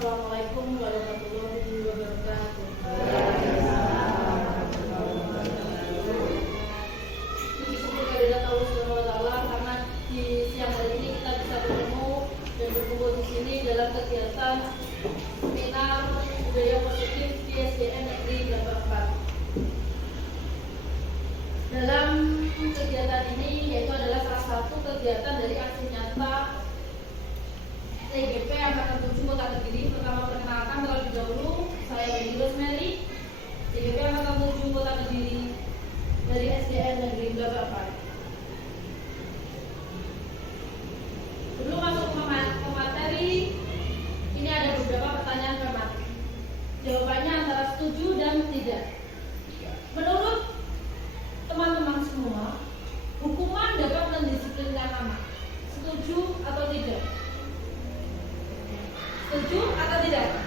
Assalamualaikum warahmatullahi wabarakatuh. Puji syukur kehadirat Allah Subhanahu wa taala karena di siang hari ini kita bisa bertemu dan berkumpul di sini dalam kegiatan seminar budaya positif di SDN Negeri 84. Dalam kegiatan ini yaitu adalah salah satu kegiatan dari aksi nyata TGP Angkatan 7 Kota Kediri. Pertama perkenalkan terlebih dahulu, saya Benny Rosemary, TGP Angkatan 7 Kota Kediri dari SDN Negeri 84. Sebelum masuk ke materi, ini ada beberapa pertanyaan formatif. Jawabannya antara setuju dan tidak. Menurut teman-teman semua, hukuman dapat mendisiplinkan anak. Setuju atau tidak? Setuju atau tidak?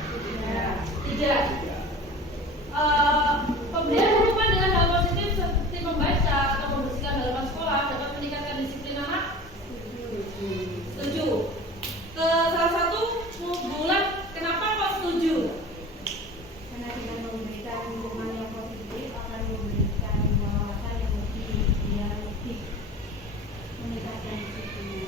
Tidak. Pemberian hukuman dengan hal positif seperti membaca atau membersihkan halaman sekolah dapat meningkatkan disiplin anak? Setuju. Salah satu bulan, kenapa kok setuju? Karena dengan memberikan hukuman yang positif akan memberikan wawasan yang lebih meningkatkan disiplin.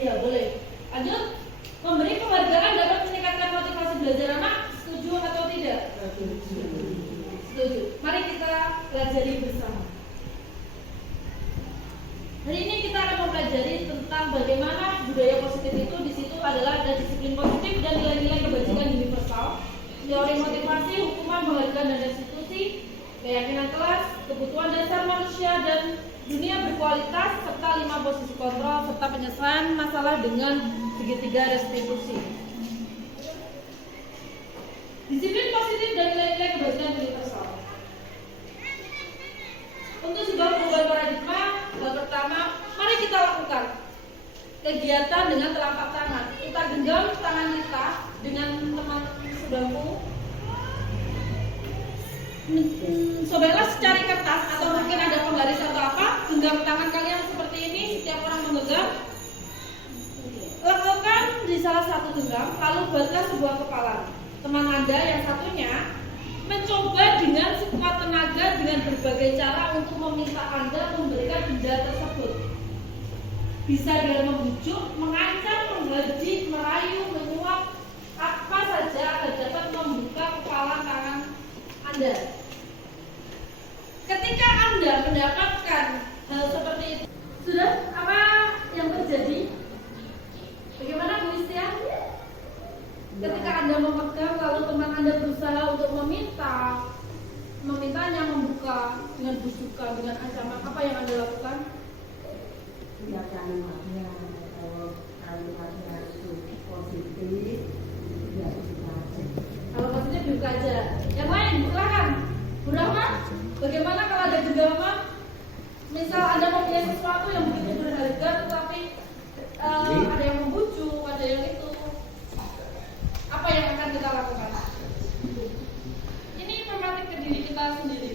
Iya, boleh. Lanjut. Memberi penghargaan dapat meningkatkan motivasi belajar anak. Setuju atau tidak? Setuju. Mari kita pelajari bersama. Hari ini kita akan mempelajari tentang bagaimana budaya positif itu. Di situ adalah ada disiplin positif dan nilai-nilai kebajikan universal, teori motivasi, hukuman, penghargaan dan restitusi, keyakinan kelas, kebutuhan dasar manusia dan dunia berkualitas, serta 5 posisi kontrol serta penyelesaian masalah dengan segitiga restitusi. Disiplin positif dan nilai-nilai kebajikan universal. Untuk sebuah perubahan paradigma, hal pertama, mari kita lakukan kegiatan dengan telapak tangan. Kita genggam tangan kita dengan teman sebangku. Sobeklah secari kertas atau mungkin ada penggaris atau apa. Genggam tangan kalian seperti ini. Setiap orang memegang. Lakukan di salah satu genggam, lalu buatlah sebuah kepala. Teman Anda yang satunya mencoba dengan sekuat tenaga dengan berbagai cara untuk meminta Anda memberikan benda tersebut. Bisa dengan membujuk, mengancam, menghaji, merayu, menyuap, apa saja agar dapat membuka kepala tangan Anda. Ketika Anda mendapatkan hal seperti itu, sudah apa yang terjadi? Bagaimana Bu Istia? Ketika Anda memegang lalu teman Anda berusaha untuk memintanya membuka dengan bujukan, dengan ancaman, apa yang Anda lakukan? Tidak kalimatnya kalau kalimatnya itu positif, ya buka aja. Kalau positif buka aja. Yang lain, silakan. Bu Rahma, bagaimana kalau ada genggaman? Misal Anda mempunyai sesuatu yang begitu berharga, tetapi ada yang membujuk, ada yang itu. Apa yang akan kita lakukan? Ini formatif ke diri kita sendiri.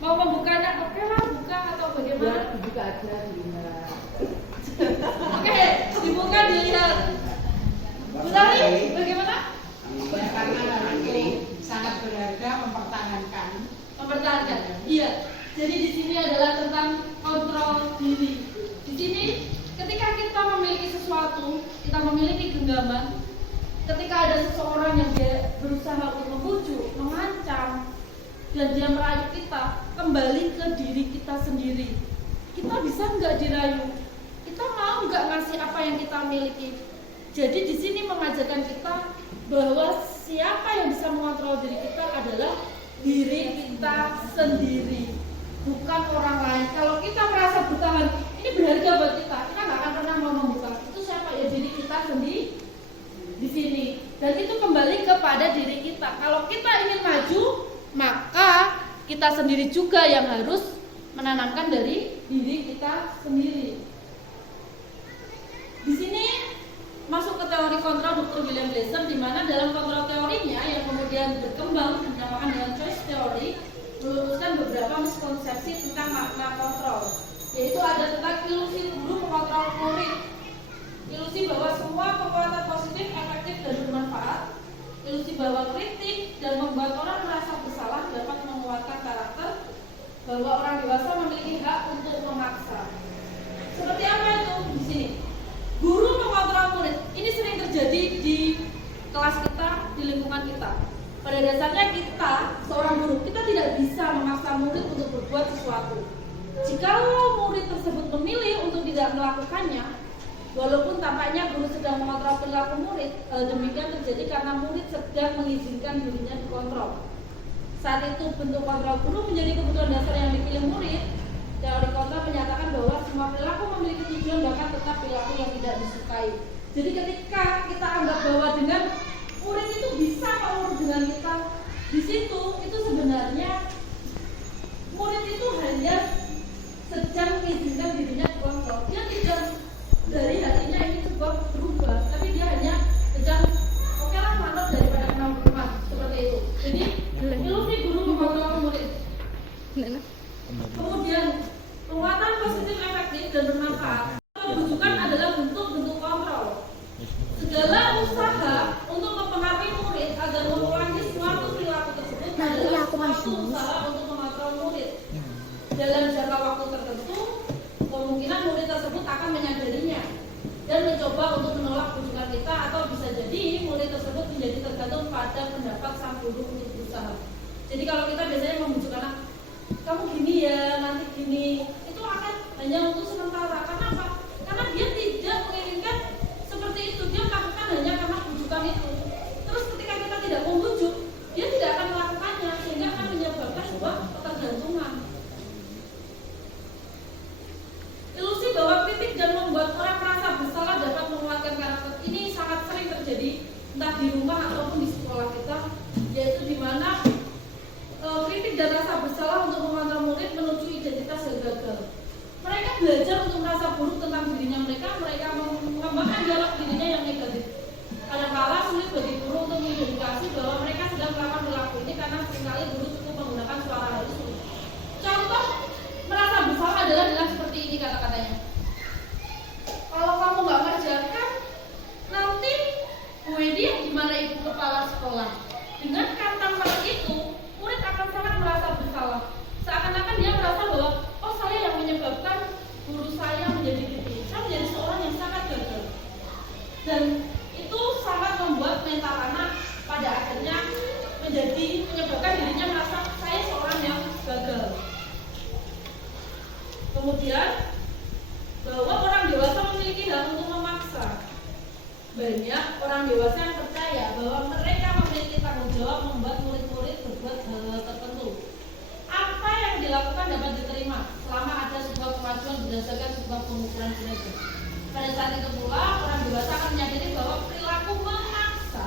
Mau membukanya, oke lah, buka atau bagaimana? Ya, buka aja dilihat. Oke, dibuka dilihat. Bu Tari, bagaimana? Ya, karena itu sangat berharga mempertahankan. Iya. Jadi di sini adalah tentang kontrol diri. Di sini ketika kita memiliki sesuatu, kita memiliki genggaman. Ketika ada seseorang yang dia berusaha untuk membujuk, mengancam, dan dia merayu kita, kembali ke diri kita sendiri. Kita bisa nggak dirayu? Kita mau nggak ngasih apa yang kita miliki? Jadi di sini mengajarkan kita bahwa siapa yang bisa mengontrol diri kita adalah diri kita sendiri, bukan orang lain. Kalau kita merasa bertahan, ini berharga buat kita nggak akan pernah mau membuka. Itu siapa ya? Diri kita sendiri di sini. Dan itu kembali kepada diri kita. Kalau kita ingin maju, maka kita sendiri juga yang harus menanamkan dari diri kita sendiri. Di sini masuk ke teori kontrol Dr. William Glasser, di mana dalam kontrol teorinya yang kemudian berkembang dinamakan dengan choice theory, meluruskan beberapa miskonsepsi tentang makna kontrol, yaitu ada tentang ilusi guru mengontrol murid, ilusi bahwa semua kekuatan positif bahwa kritik dan membuat orang merasa bersalah dapat menguatkan karakter, bahwa orang dewasa memiliki hak untuk memaksa. Seperti apa itu? Di sini, guru mengontrol murid. Ini sering terjadi di kelas kita, di lingkungan kita. Pada dasarnya kita, seorang guru, kita tidak bisa memaksa murid untuk berbuat sesuatu. Jikalau murid tersebut memilih untuk tidak melakukannya, walaupun tampaknya guru sedang mengontrol perilaku murid, demikian terjadi karena murid sedang mengizinkan dirinya dikontrol. Saat itu bentuk kontrol guru menjadi kebutuhan dasar yang dipilih murid. Teori kontrol menyatakan bahwa semua perilaku memiliki tujuan, bahkan tetap perilaku yang tidak disukai. Jadi ketika kita anggap bahwa dengan murid itu bisa menurut dengan kita, di situ itu sebenarnya murid itu hanya sedang mengizinkan dirinya dikontrol. Dia tidak dari hatinya ingin sebuah berubah, tapi dia hanya sedang oke lah manut daripada kenal rumah seperti itu. Jadi ilusi guru mengontrol murid. Kemudian penguatan positif, efektif dan bermanfaat. Rujukan adalah bentuk-bentuk kontrol. Segala usaha untuk mempengaruhi murid agar mengulangi suatu perilaku tersebut adalah suatu usaha untuk mengontrol murid. Dalam jangka waktu tertentu, kemungkinan murid tersebut akan menyadarinya dan mencoba untuk menolak rujukan kita, atau bisa jadi murid tersebut menjadi tergantung pada pendapat sang guru untuk berusaha. Jadi kalau kita biasanya membujuk anak, kamu gini ya, nanti gini, itu akan hanya untuk sementara. Karena apa? Karena dia tidak menginginkan seperti itu, dia melakukan hanya karena bujukan itu. Terus ketika kita tidak membujuk, dia tidak akan melakukannya, sehingga akan menyebabkan sebuah ketergantungan. Ilusi bahwa kritik dan membuat orang merasa bersalah dapat menguatkan karakter ini sangat sering terjadi, entah di rumah ataupun di sekolah kita, yaitu di mana kritik dan rasa bersalah untuk mengontrol murid menuju identitas yang gagal. Mereka belajar untuk merasa buruk tentang dirinya mereka mengembangkan dialog dirinya yang negatif. Kadang-kala sulit bagi guru untuk mengidentifikasi bahwa mereka sedang melakukan perilaku ini karena seringkali guru cukup menggunakan suara halus. Contoh merasa bersalah adalah dengan seperti ini kata-katanya. Kalau kamu nggak ngerjakan, nanti gue dia gimana ibu kepala sekolah. Dengan kata seperti itu, murid akan sangat merasa bersalah. Seakan-akan dia merasa bahwa oh, saya yang menyebabkan guru saya menjadi gitu. Saya menjadi seorang yang sangat gagal. Dan itu sangat membuat mental anak pada akhirnya menyebabkan dirinya merasa saya seorang yang gagal. Kemudian bahwa orang dewasa memiliki hak untuk memaksa. Banyak orang dewasa yang percaya bahwa mereka memiliki tanggung jawab membuat murid-murid berbuat hal tertentu. Apa yang dilakukan dapat diterima selama ada sebuah kemajuan berdasarkan sebuah pengukuran kinerja. Pada saat itu pula, orang dewasa akan menyadari bahwa perilaku memaksa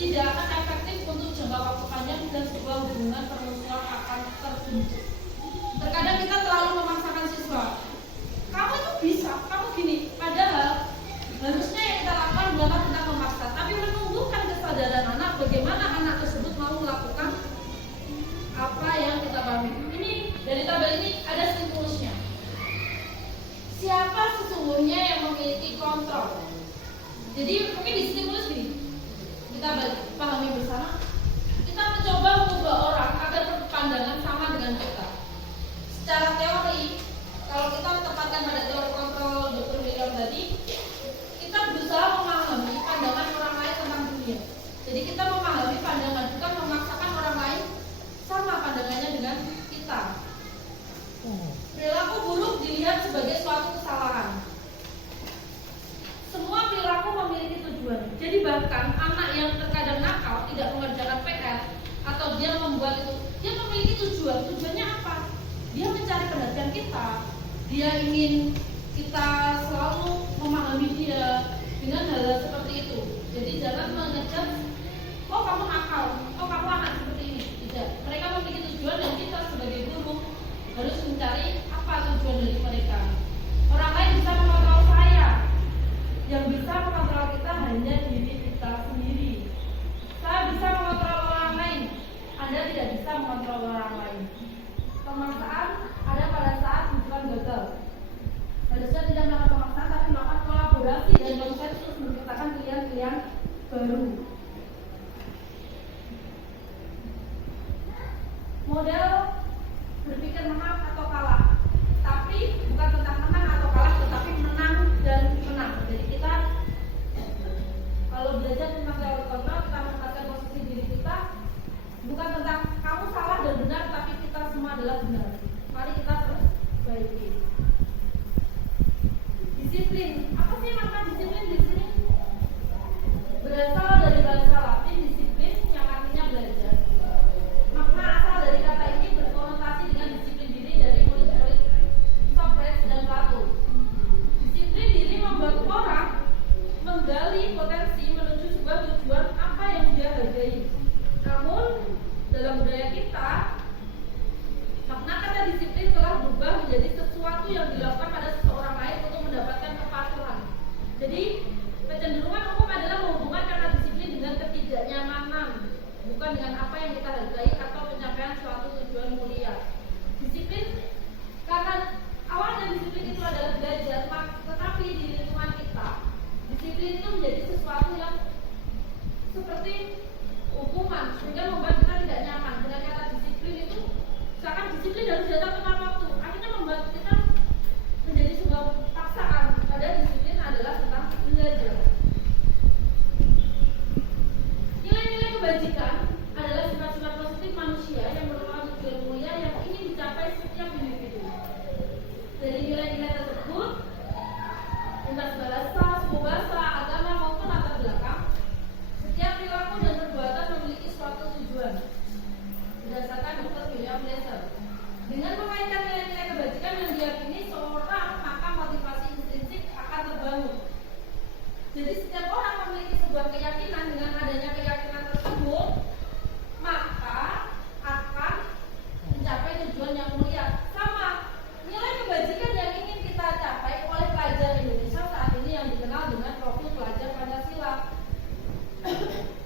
tidak akan efektif untuk jangka waktu panjang dan sebuah hubungan permusuhan akan terbentuk. Terkadang kita terlalu memaksakan siswa. Kamu itu bisa, kamu gini. Padahal harusnya yang kita lakukan bukanlah tentang memaksa, tapi menumbuhkan kesadaran anak bagaimana anak tersebut mau melakukan apa yang kita pahami. Ini dari tabel ini ada stimulusnya. Siapa sesungguhnya yang memiliki kontrol? Jadi mungkin di stimulus gini, kita pahami bersama. Kita mencoba mengubah orang agar berpandangan sama dengan kita. Secara teori, kalau kita tempatkan pada teori kontrol Dr. William tadi, kita berusaha memahami pandangan orang lain tentang dunia. Jadi kita memahami pandangan, bukan memaksakan orang lain sama pandangannya dengan kita. Perilaku buruk dilihat sebagai suatu kesalahan. Semua perilaku memiliki tujuan. Jadi bahkan anak yang terkadang nakal, tidak mengerjakan PR, atau dia membuat itu, dia memiliki tujuan. Tujuannya apa? Dia mencari perhatian kita. Dia ingin kita selalu memahami dia dengan hal seperti itu. Jadi jangan mengejar, oh kamu nakal, oh kamu anak seperti ini. Tidak. Mereka memiliki tujuan dan kita sebagai guru harus mencari apa tujuan dari mereka. Orang lain bisa mengontrol saya. Yang bisa mengontrol kita hanya diri kita sendiri. Saya bisa mengontrol orang lain. Anda tidak bisa mengontrol orang lain. Pemaksaan ada pada saat tujuan gagal. Harusnya tidak melakukan pemaksaan, tapi melakukan kolaborasi dan konsensus menciptakan pilihan-pilihan baru. disiplin. Apa sih makna disiplin di sini? Berasal dari bahasa Latin disiplin yang artinya belajar. Makna asal dari kata ini berkonotasi dengan disiplin diri dari murid-murid Socrates dan Plato. Disiplin diri membuat orang menggali potensi menuju sebuah tujuan apa yang dia hargai. Namun dalam budaya kita, makna kata disiplin telah berubah menjadi sesuatu yang dilakukan pada seseorang lain untuk mendapatkan kepatuhan. Jadi kecenderungan umum adalah menghubungkan kata disiplin dengan ketidaknyamanan, bukan dengan apa yang kita hargai atau pencapaian suatu tujuan mulia. Disiplin, karena awalnya disiplin itu adalah belajar, tetapi di lingkungan kita, disiplin itu menjadi sesuatu yang seperti hukuman, sehingga membuat kita tidak nyaman. Dengan kata disiplin itu, seakan disiplin harus datang tepat waktu, akhirnya membuat kita menjadi sebuah paksaan. Padahal disiplin adalah tentang belajar. Nilai-nilai kebajikan adalah sifat-sifat positif manusia yang merupakan tujuan mulia yang ingin dicapai setiap individu. Dari nilai-nilai tersebut, lintas bahasa, suku bahasa, agama maupun latar belakang, setiap perilaku dan perbuatan memiliki suatu tujuan. Berdasarkan Dr. William Blaser, dengan memainkan nilai-nilai kebajikan yang diyakini seorang, maka motivasi intrinsik akan terbangun. Jadi setiap orang memiliki sebuah keyakinan. Dengan adanya keyakinan tersebut, maka akan mencapai tujuan yang mulia. Sama nilai kebajikan yang ingin kita capai oleh pelajar Indonesia saat ini yang dikenal dengan profil pelajar Pancasila.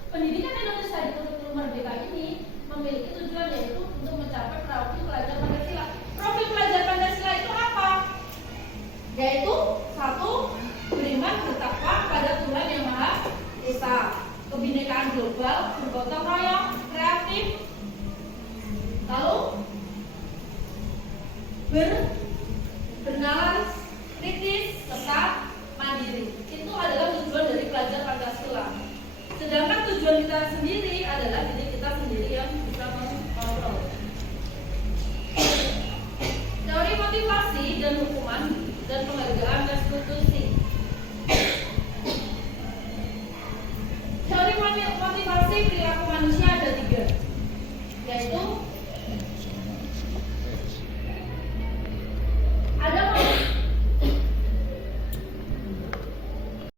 Pendidikan Indonesia di kurikulum Merdeka ini memiliki tujuan, yaitu untuk mencapai profil pelajar Pancasila. Profil pelajar Pancasila itu apa? Yaitu satu, beriman bertakwa pada Tuhan Yang Maha Esa, kebinekaan global, bergotong royong, kreatif, lalu bernalar, kritis, serta mandiri. Itu adalah tujuan dari pelajar Pancasila. Sedangkan tujuan kita sendiri adalah diri kita sendiri yang bisa mengontrol. Teori motivasi dan hukuman dan penghargaan restitusi. Teori motivasi perilaku manusia ada 3, yaitu ada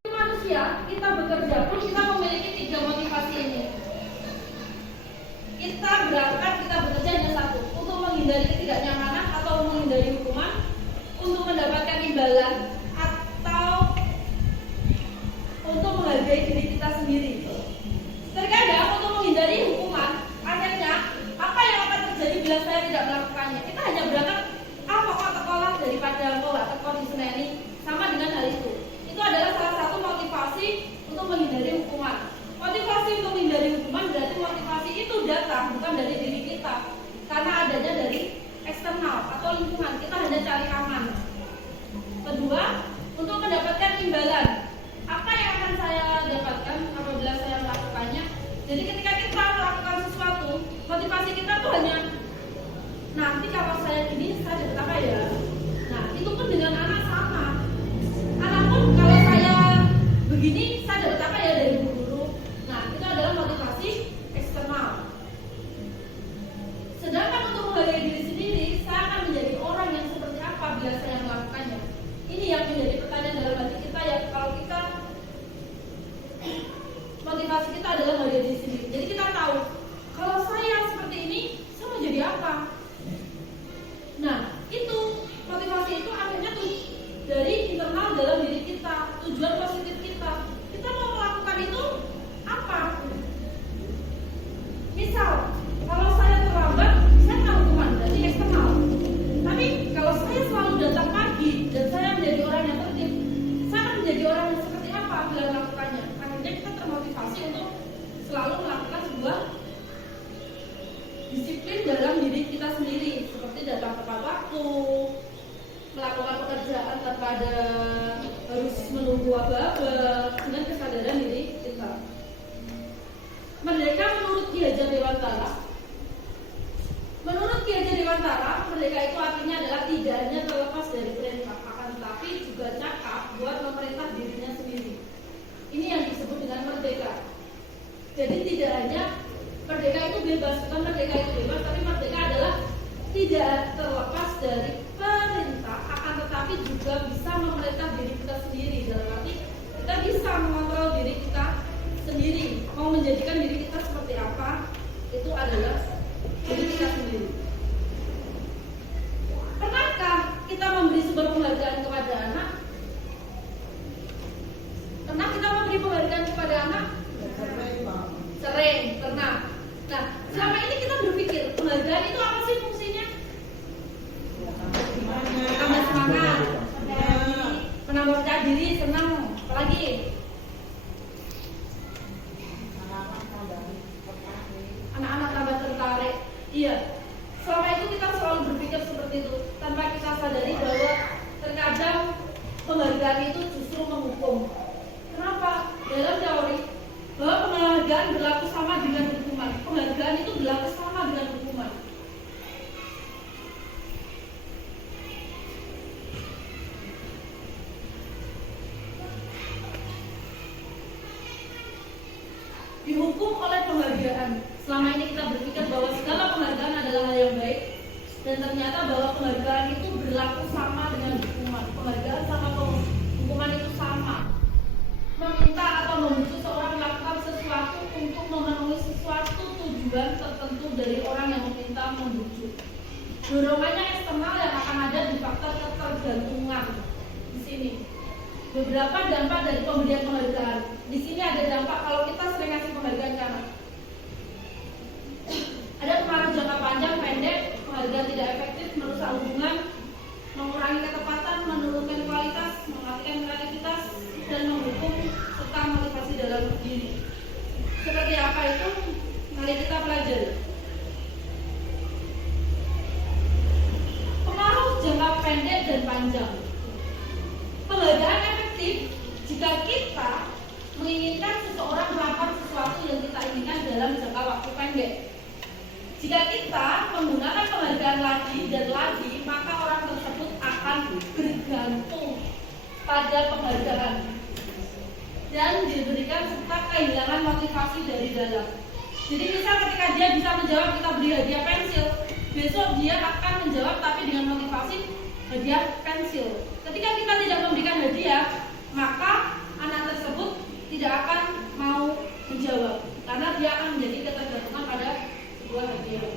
manusia, kita bekerja pun kita memiliki 3 motivasi ini. Kita berangkat, kita bekerja hanya satu, untuk menghindari ketidaknyamanan atau menghindari hukuman, untuk mendapatkan imbalan, atau untuk menghargai diri kita sendiri. Terkadang untuk menghindari hukuman, akhirnya apa yang akan terjadi bila saya tidak melakukannya? Kita hanya berangkat, pokok sekolah daripada engkau gak teko di Seneni, sama dengan hal itu. Itu adalah salah satu motivasi untuk menghindari hukuman. Motivasi untuk menghindari hukuman berarti motivasi itu datang bukan dari diri kita, karena adanya dari eksternal atau lingkungan. Kita hanya cari aman. Kedua, untuk mendapatkan imbalan. Apa yang akan saya dapatkan apabila saya melakukannya? Jadi ketika kita melakukan sesuatu, motivasi kita tuh hanya, nanti kalau saya ini saya dapat apa ya? Nah, itu pun dengan anak sama. Anak pun kalau saya begini, saya dapat apa ya dari guru? Nah, itu adalah motivasi eksternal. Sedangkan untuk menghargai diri sendiri, saya akan menjadi orang yang seperti apa bila saya melakukannya? Ini yang menjadi pertanyaan dalam hati kita ya. Kalau kita motivasi kita adalah menghargai diri sendiri. Jadi kita tahu kalau saya seperti ini, saya mau jadi apa? Nah, itu motivasi itu akhirnya tuh dari internal dalam diri kita, tujuan positif kita. Kita mau melakukan itu apa? Misal, kalau saya terlambat, saya kena hukuman, berarti eksternal. Tapi kalau saya selalu datang pagi dan saya menjadi orang yang tertib, saya akan menjadi orang yang seperti apa bila melakukannya? Akhirnya kita termotivasi untuk selalu melakukan sebuah disiplin dalam diri kita sendiri, seperti datang tepat waktu, melakukan pekerjaan tanpa ada harus menunggu aba-aba, dengan kesadaran diri kita. Merdeka menurut Ki Hajar Dewantara. Menurut Ki Hajar Dewantara, merdeka itu artinya adalah tidak hanya terlepas dari perintah, akan tetapi juga cakap buat juga bisa memerintah diri kita sendiri. Dalam arti kita bisa mengontrol diri kita sendiri. Mau menjadikan diri kita seperti apa, itu adalah diri kita sendiri. Pernahkah kita memberi sebuah penghargaan kepada anak? Pernah kita memberi penghargaan kepada anak? Sering, pernah. Nah, selama ini kita berpikir penghargaan itu apa sih fungsinya? Tambah semangat, menambah percaya diri, senang, apalagi anak-anak tambah tertarik. Iya, selama itu kita selalu berpikir seperti itu tanpa kita sadari bahwa terkadang penghargaan itu justru menghukum. Kenapa? Dalam teori bahwa penghargaan berlaku sama dengan hukuman. Penghargaan itu berlaku sama dengan hukuman. Dihukum oleh penghargaan. Selama ini kita berpikir bahwa segala penghargaan adalah hal yang baik, dan ternyata bahwa penghargaan itu berlaku sama dengan hukuman. Penghargaan sama hukuman itu sama. Meminta atau membujuk seorang melakukan sesuatu untuk memenuhi sesuatu tujuan tertentu dari orang yang meminta membujuk. Dorongannya eksternal yang akan ada di faktor ketergantungan. Di sini beberapa dampak dari pemberian penghargaan. Di sini ada dampak kalau kita sering ngasih penghargaan ke anak. Ada pengaruh jangka panjang, pendek. Penghargaan tidak efektif, merusak hubungan, mengurangi ketepatan, menurunkan kualitas, mematikan kreativitas, dan menghukum serta motivasi dalam diri. Seperti apa itu? Mari kita pelajari. Pengaruh jangka pendek dan panjang. Penghargaan efektif jika kita menginginkan seseorang melakukan sesuatu yang kita inginkan dalam jangka waktu pendek. Jika kita menggunakan penghargaan lagi dan lagi, maka orang tersebut akan bergantung pada penghargaan dan diberikan serta kehilangan motivasi dari dalam. Jadi misal ketika dia bisa menjawab kita beri hadiah pensil, besok dia akan menjawab tapi dengan motivasi hadiah pensil. Ketika kita tidak memberikan hadiah, maka anak tersebut tidak akan mau menjawab karena dia akan menjadi ketergantungan pada sebuah hadiah.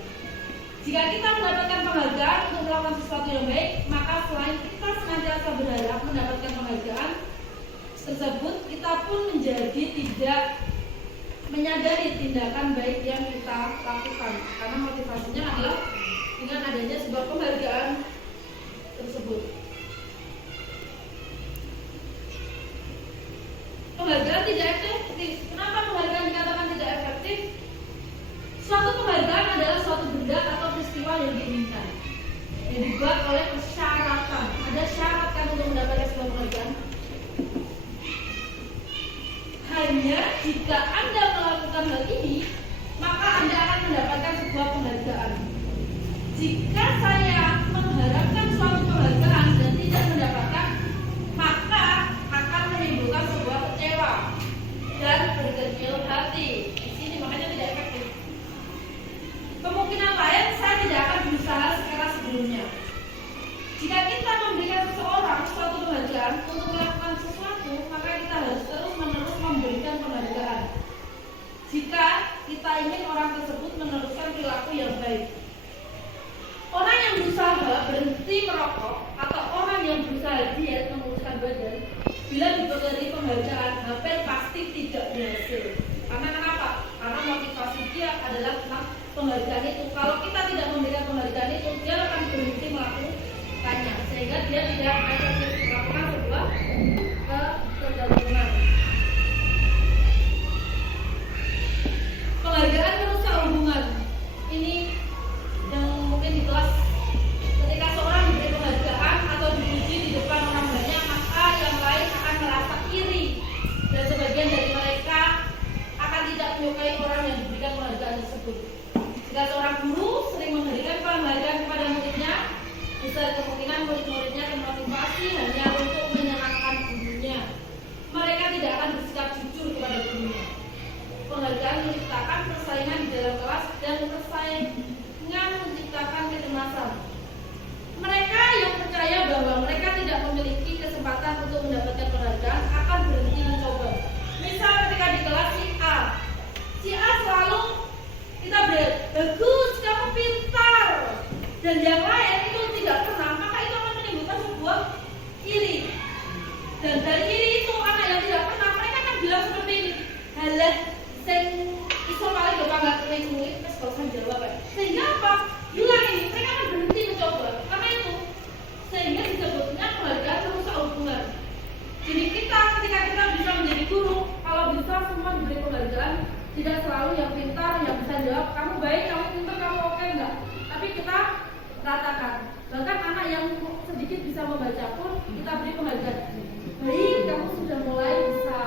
Jika kita mendapatkan penghargaan untuk melakukan sesuatu yang baik, maka selain kita senantiasa berharap mendapatkan penghargaan tersebut, kita pun menjadi tidak menyadari tindakan baik yang kita lakukan karena motivasinya adalah dengan adanya sebuah penghargaan tersebut. Penghargaan tidak efektif. Kenapa penghargaan dikatakan tidak efektif? Suatu penghargaan adalah suatu benda atau peristiwa yang diinginkan, yang dibuat oleh persyaratan. Ada syarat kan untuk mendapatkan sebuah penghargaan? Hanya jika Anda melakukan hal ini, maka Anda akan mendapatkan sebuah penghargaan. Jika saya mengharapkan suatu penghargaan dan tidak mendapatkan, maka akan menimbulkan sebuah kecewa dan berkecil hati. Di sini makanya tidak efektif. Kemungkinan lain saya tidak akan berusaha sekeras sebelumnya. Jika kita memberikan seseorang suatu penghargaan untuk melakukan sesuatu, maka kita harus terus-menerus memberikan penghargaan. Jika kita ingin orang tersebut meneruskan perilaku yang baik. Orang yang berusaha berhenti merokok atau orang yang berusaha diet menguruskan badan, bila diberi penghargaan, hampir pasti tidak berhasil. Karena kenapa? Karena motivasi dia adalah tentang penghargaan itu. Kalau kita tidak memberikan penghargaan itu, dia akan berhenti melakukannya, sehingga dia tidak akan melakukan sebuah ketergantungan. Penghargaan merusak hubungan. Ini yang mungkin di kelas, ketika seorang diberi penghargaan atau dipuji di depan orang banyak, maka yang lain akan merasa iri dan sebagian dari mereka akan tidak menyukai orang yang diberikan penghargaan tersebut. Jika seorang guru sering memberikan penghargaan kepada muridnya, besar kemungkinan murid-muridnya termotivasi Tidak selalu yang pintar, yang bisa jawab, kamu baik, kamu pintar, kamu oke, enggak. Tapi kita ratakan. Bahkan anak yang sedikit bisa membaca pun kita beri penghargaan. Baik, kamu sudah mulai bisa.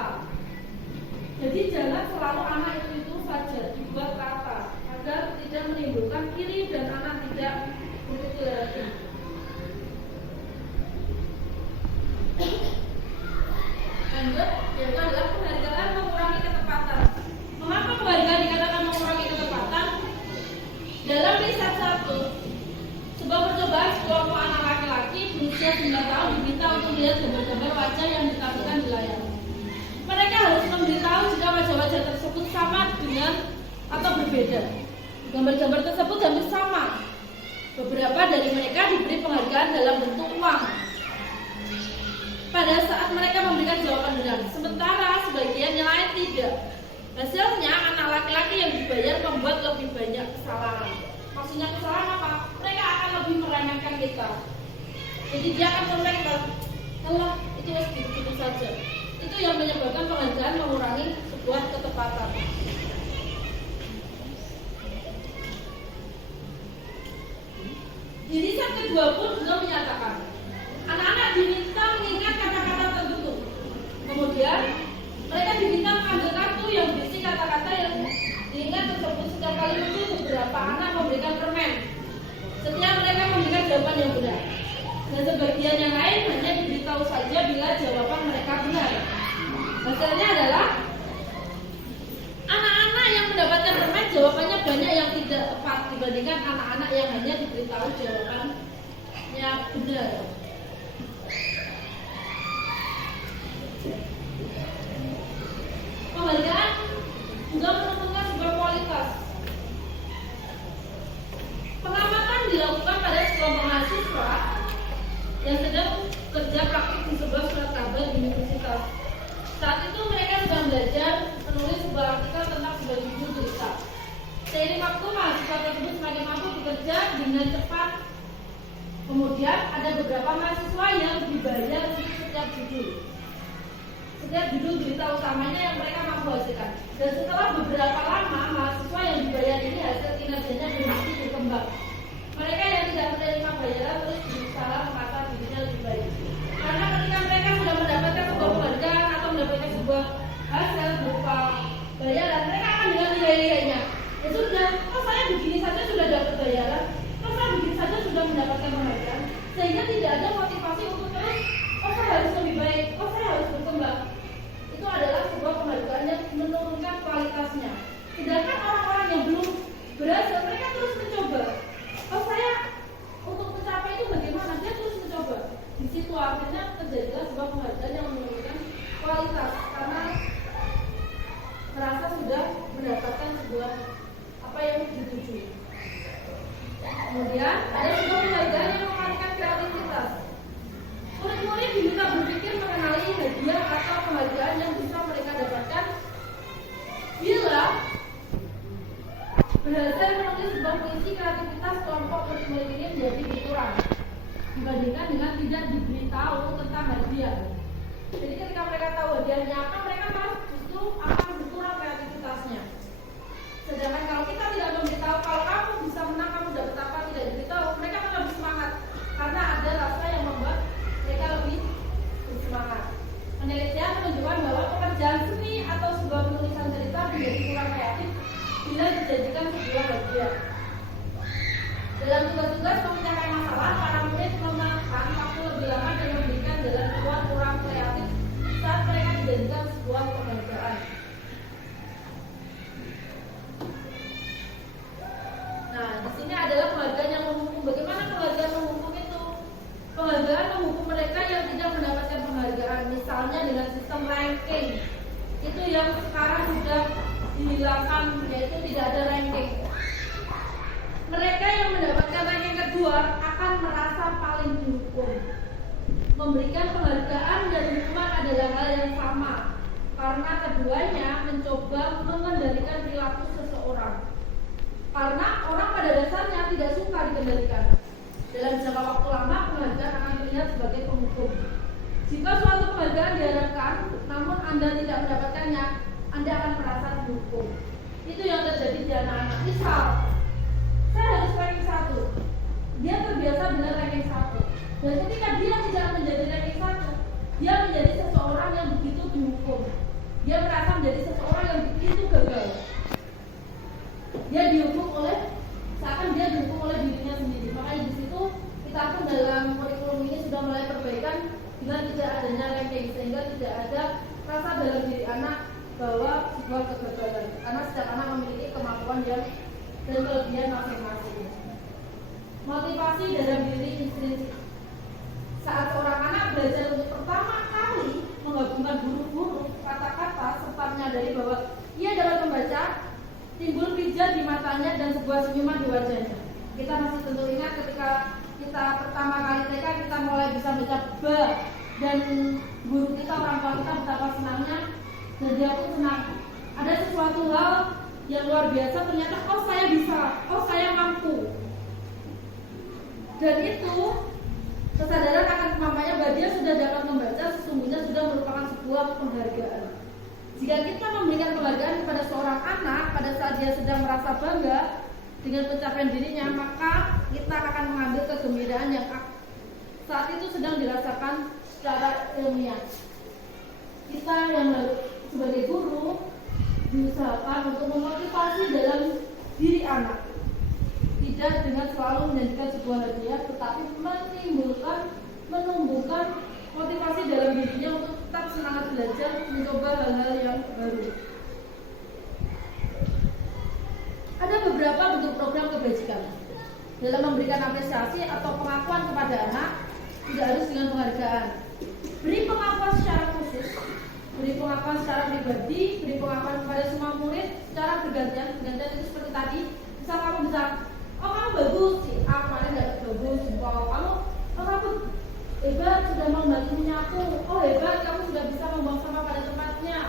Jadi jangan selalu anak itu saja dibuat rata agar tidak menimbulkan iri dan anak tidak berkecil hati. Lanjut, yaitu adalah penghargaan mengurangi ketepatan. Mengapa penghargaan dikatakan mengurangi ketepatan? Dalam riset 1, sebuah percobaan sekelompok anak laki-laki berusia 9 tahun diminta untuk melihat gambar-gambar wajah yang ditampilkan di layar. Mereka harus memberitahu jika wajah-wajah tersebut sama dengan atau berbeda. Gambar-gambar tersebut hampir sama. Beberapa dari mereka diberi penghargaan dalam bentuk uang pada saat mereka memberikan jawaban benar, sementara sebagian yang lain tidak. Hasilnya, anak laki-laki yang dibayar membuat lebih banyak kesalahan. Maksudnya kesalahan apa? Mereka akan lebih meremehkan kita. Jadi dia akan meremehkan, Allah itu gitu saja. Itu yang menyebabkan penghargaan mengurangi sebuah ketepatan. Di riset kedua pun juga menyatakan anak-anak diminta mengingat kata-kata tertentu. Kemudian mereka diminta mengambil kartu yang berisi kata-kata yang diingat tersebut. Setiap kali itu beberapa anak memberikan permen. Setiap mereka memberikan jawaban yang benar. Dan sebagian yang lain hanya diberitahu saja bila jawaban mereka benar. Hasilnya adalah anak-anak yang mendapatkan permen jawabannya banyak yang tidak tepat dibandingkan anak-anak yang hanya diberitahu jawabannya benar. Penghargaan juga menentukan sebuah kualitas. Pengamatan dilakukan pada sekelompok mahasiswa yang sedang kerja praktik di sebuah surat kabar di universitas. Saat itu mereka sedang belajar menulis sebuah artikel tentang sebuah judul berita. Seiring waktu, mahasiswa tersebut semakin mampu bekerja dengan cepat. Kemudian ada beberapa mahasiswa yang dibayar untuk setiap judul. Setiap judul berita utamanya yang mereka mampu hasilkan. Dan setelah beberapa lama, mahasiswa yang dibayar ini hasil kinerjanya berhenti berkembang. Mereka yang tidak menerima bayaran terus berusaha menata dirinya lebih baik. Karena ketika mereka sudah mendapatkan sebuah penghargaan atau mendapatkan sebuah hasil berupa bayaran, mereka akan dengan nilai-nilainya. Ya sudah, kok saya begini saja sudah dapat bayaran, kok saya begini saja sudah mendapatkan penghargaan, sehingga tidak ada motivasi untuk terus, oh saya harus lebih baik, oh saya harus berkembang. Itu adalah sebuah penghargaan yang menurunkan kualitasnya. Sedangkan orang-orang yang belum berhasil, mereka terus mencoba. Oh saya untuk mencapai itu bagaimana? Dia terus mencoba. Di situ akhirnya terjadilah sebuah penghargaan yang menurunkan kualitas karena merasa sudah mendapatkan sebuah apa yang dituju. Kemudian ada sebuah penghargaan yang menguatkan kreativitas. Murid-murid diminta berpikir mengenali hadiah atau penghargaan yang bisa mereka dapatkan bila berhasil menulis sebuah puisi. Kreativitas kelompok murid-murid ini menjadi berkurang dibandingkan dengan tidak diberitahu tentang hadiah. Jadi ketika mereka tahu hadiahnya apa, mereka malah justru akan berkurang kreativitasnya. Sedangkan kalau kita tidak memberitahu, kalau kamu bisa menang, kamu dapat apa, tidak diberitahu, mereka akan lebih semangat karena ada rasa yang membuat mereka lebih bersemangat. Penelitian menunjukkan bahwa pekerjaan seni atau sebuah penulisan cerita menjadi kurang kreatif bila dijadikan sebuah hadiah. Dalam tugas-tugas memecahkan masalah, para murid memakan waktu lebih lama dan memberikan jalan keluar kurang kreatif saat mereka dijadikan sebuah penghargaan. Nah, di sini adalah penghargaan yang menghukum. Bagaimana penghargaan menghukum itu? Penghargaan menghukum mereka yang tidak mendapatkan penghargaan, misalnya dengan sistem ranking. Itu yang sekarang sudah dihilangkan, yaitu tidak ada ranking. Mereka yang mendapatkan ranking kedua akan merasa paling dihukum. Memberikan penghargaan dan hukuman adalah hal yang sama, karena keduanya mencoba mengendalikan perilaku seseorang. Karena orang pada dasarnya tidak suka dikendalikan. Dalam jangka waktu lama, penghargaan akan terlihat sebagai penghukum. Jika suatu penghargaan diharapkan, namun Anda tidak mendapatkannya, Anda akan merasa dihukum. Itu yang terjadi di anak-anak. Misal, saya harus ranking 1. Dia terbiasa dengan ranking 1. Dan ketika dia tidak menjadi ranking 1, dia menjadi seseorang yang begitu dihukum. Dia merasa menjadi seseorang yang begitu gagal. Dia dihukum oleh, seakan dia dihukum oleh dirinya sendiri. Makanya di situ kita pun dalam kurikulum ini sudah mulai perbaikan dengan tidak adanya ranking, sehingga tidak ada rasa dalam diri anak bahwa sebuah kegagalan, karena setiap anak memiliki kemampuan yang dan kelebihan masing-masing. Motivasi dalam diri intrinsik. Saat seorang anak belajar untuk pertama kali menggabungkan huruf-huruf, kata-kata, serta menyadari bahwa ia dapat membaca, timbul pijat di matanya dan sebuah senyuman di wajahnya. Kita masih tentu ingat ketika kita pertama kali TK, kita mulai bisa baca ba, dan guru kita, orang tua kita betapa senangnya, dan dia pun senang. Ada sesuatu hal yang luar biasa, ternyata oh saya bisa, oh saya mampu. Dan itu kesadaran akan kemampuannya bahwa dia sudah dapat membaca sesungguhnya sudah merupakan sebuah penghargaan. Jika kita memberikan penghargaan kepada seorang anak pada saat dia sedang merasa bangga dengan pencapaian dirinya, maka kita akan mengambil kegembiraan yang saat itu sedang dirasakan secara ilmiah. Kita yang sebagai guru diusahakan untuk memotivasi dalam diri anak, tidak dengan selalu menjadikan sebuah hadiah, tetapi menumbuhkan motivasi dalam dirinya untuk tetap semangat belajar, mencoba hal-hal yang baru. Ada beberapa bentuk program kebajikan dalam memberikan apresiasi atau pengakuan kepada anak. Tidak harus dengan penghargaan. Beri pengakuan secara khusus, beri pengakuan secara pribadi, beri pengakuan kepada semua murid secara bergantian. Bergantian itu seperti tadi, misal kamu bisa, oh kamu bagus, si A kemarin dapat bagus, oh kamu hebat sudah membantu menyapu, oh hebat kamu sudah bisa membuang sampah pada tempatnya.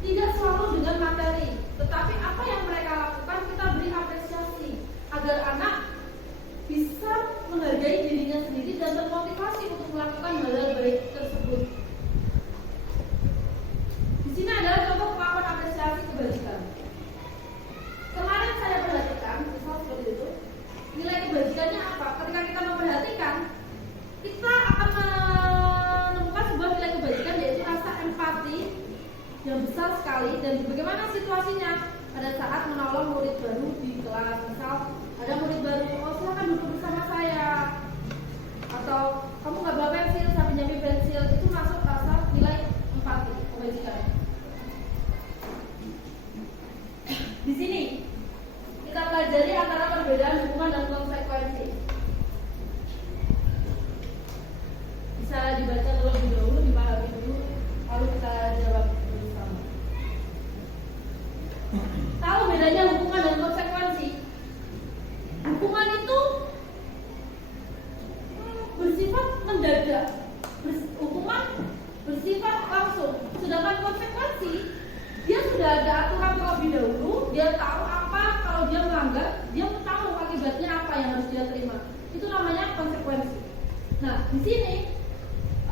Tidak selalu dengan materi, tetapi apa yang mereka lakukan kita beri apresiasi agar anak bisa menghargai dirinya sendiri dan termotivasi untuk melakukan hal-hal baik tersebut. Di sini adalah contoh pengakuan apresiasi kebajikan. Kemarin saya perhatikan, misal seperti itu, nilai kebajikannya apa? Ketika kita memperhatikan, kita akan menemukan sebuah nilai kebajikan, yaitu rasa empati yang besar sekali. Dan bagaimana situasinya pada saat menolong murid baru di kelas. Misal ada murid baru, oh silakan duduk bersama saya, atau kamu nggak bawa pensil, saya pinjami pensil. Itu masuk rasa nilai empati kebajikan. Di sini kita pelajari antara perbedaan hubungan dan konsekuensi. Bisa dibaca terlebih dahulu, dipahami dulu, lalu kita jawab bersama. Tahu bedanya hubungan dan konsekuensi? Hubungan itu bersifat mendadak, hukuman bersifat langsung. Sedangkan konsekuensi, dia sudah ada aturan terlebih dahulu, dia tahu apa kalau dia melanggar, dia tahu akibatnya apa yang harus dia terima. Itu namanya konsekuensi. Nah, di sini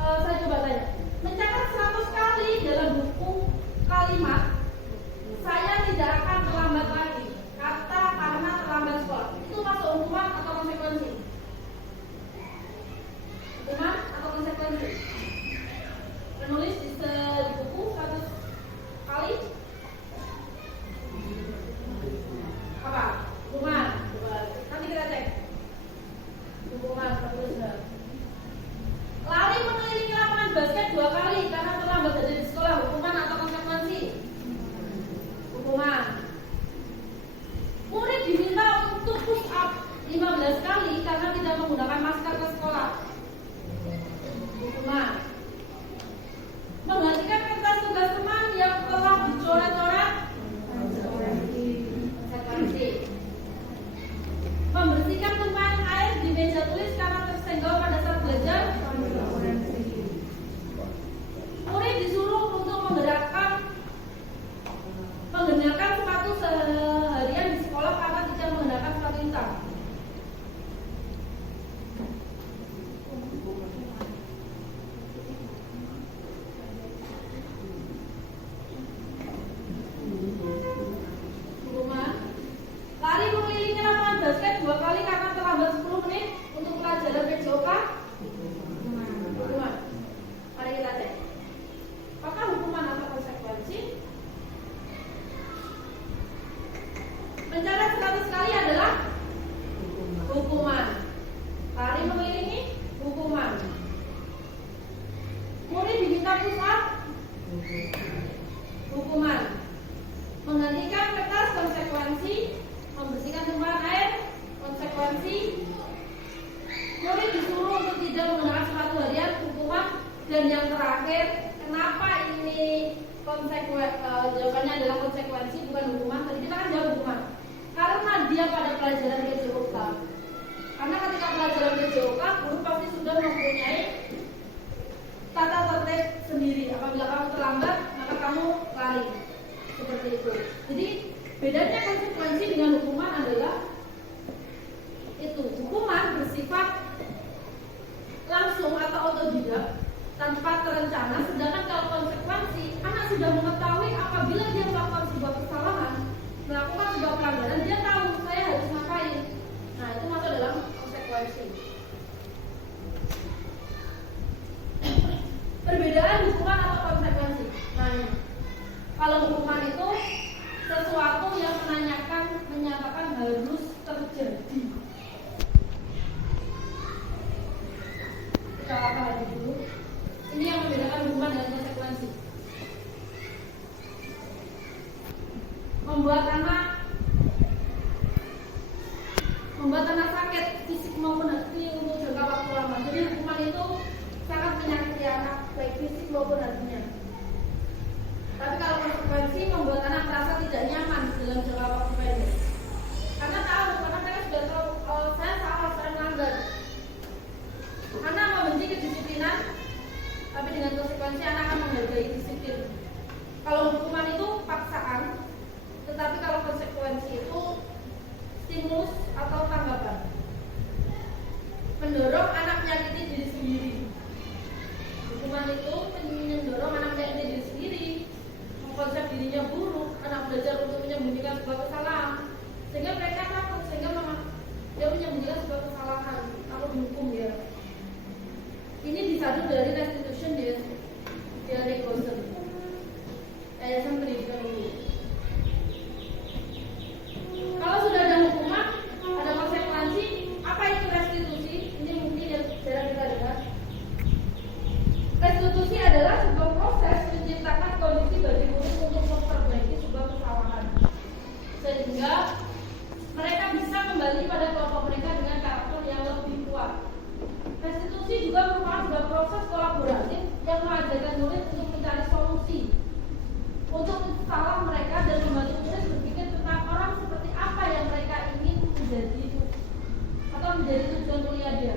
saya coba tanya, mencatat 100 kali dalam buku kalimat saya tidak akan terlambat lagi, kata karena terlambat sekolah, itu masuk hukuman atau konsekuensi? Hukuman atau konsekuensi? Menulis di buku 100 kali apa? Hukuman. Nanti kita cek. Hukuman terus. Lari mengelilingi lapangan basket 2 kali karena terlambat ada di sekolah, hukuman atau konsekuensi? Hukuman. Murid diminta untuk push up 15 kali karena tidak menggunakan masker ke sekolah, hukuman. kita pusat hukuman, menghentikan kertas konsekuensi, membersihkan tumpahan air konsekuensi, murid disuruh untuk tidak menggunakan sepatu harian hukuman, dan yang terakhir kenapa ini jawabannya adalah konsekuensi bukan hukuman. Tadi kita kan jawab hukuman karena dia pada pelajaran PJOK. Karena ketika pelajaran PJOK guru pasti sudah mempunyai tata tertib sendiri. Apabila kamu terlambat maka kamu lari, seperti itu. Jadi bedanya konsekuensi dengan hukuman adalah itu, hukuman bersifat langsung atau otodidak tanpa terencana, sedangkan kalau konsekuensi anak sudah mengetahui apabila dia melakukan sebuah kesalahan, melakukan sebuah pelanggaran, dia tahu saya harus ngapain. Nah, itu masuk dalam konsekuensi. Perbedaan hukuman atau konsekuensi. Nah, kalau hukuman itu sesuatu yang menyatakan harus terjadi. Kita apa lagi dulu? Ini yang membedakan hukuman dan konsekuensi. Membuat anak sakit fisik maupun hati untuk jangka waktu lama. Jadi hukuman itu sangat menyakiti anak baik fisik maupun hatinya. Tapi kalau konsekuensi membuat anak merasa tidak nyaman dalam jangka waktu pendek. Karena mereka sudah tahu saya salah, saya melanggar. Anak membenci kedisiplinan, tapi dengan konsekuensi anak akan menghargai disiplin. Kalau hukuman itu paksaan, tetapi kalau konsekuensi itu stimulus atau tanggapan. Mendorong anak menyakiti diri sendiri. Hukuman itu mendorong anak menyakiti diri sendiri, mengkonsep dirinya buruk, anak belajar untuk menyembunyikan sebuah kesalahan, sehingga mereka takut, sehingga dia menyembunyikan sebuah kesalahan, kalau dihukum ya. Ini disadu dari restitution dari Gosen, Yayasan Pendidikan Dulu. Kalau sudah ada hukuman, ada konsekuensi, apa itu restitusi? Ini mungkin yang jarang kita dengar. Restitusi adalah sebuah proses menciptakan kondisi bagi murid untuk memperbaiki sebuah kesalahan, sehingga mereka bisa kembali pada kelompok mereka dengan karakter yang lebih kuat. Restitusi juga merupakan sebuah proses kolaboratif yang mengajarkan murid untuk mencari solusi untuk salah mereka dan membantu murid berpikir tentang orang seperti apa yang mereka ingin menjadi atau menjadi tujuan kuliah dia,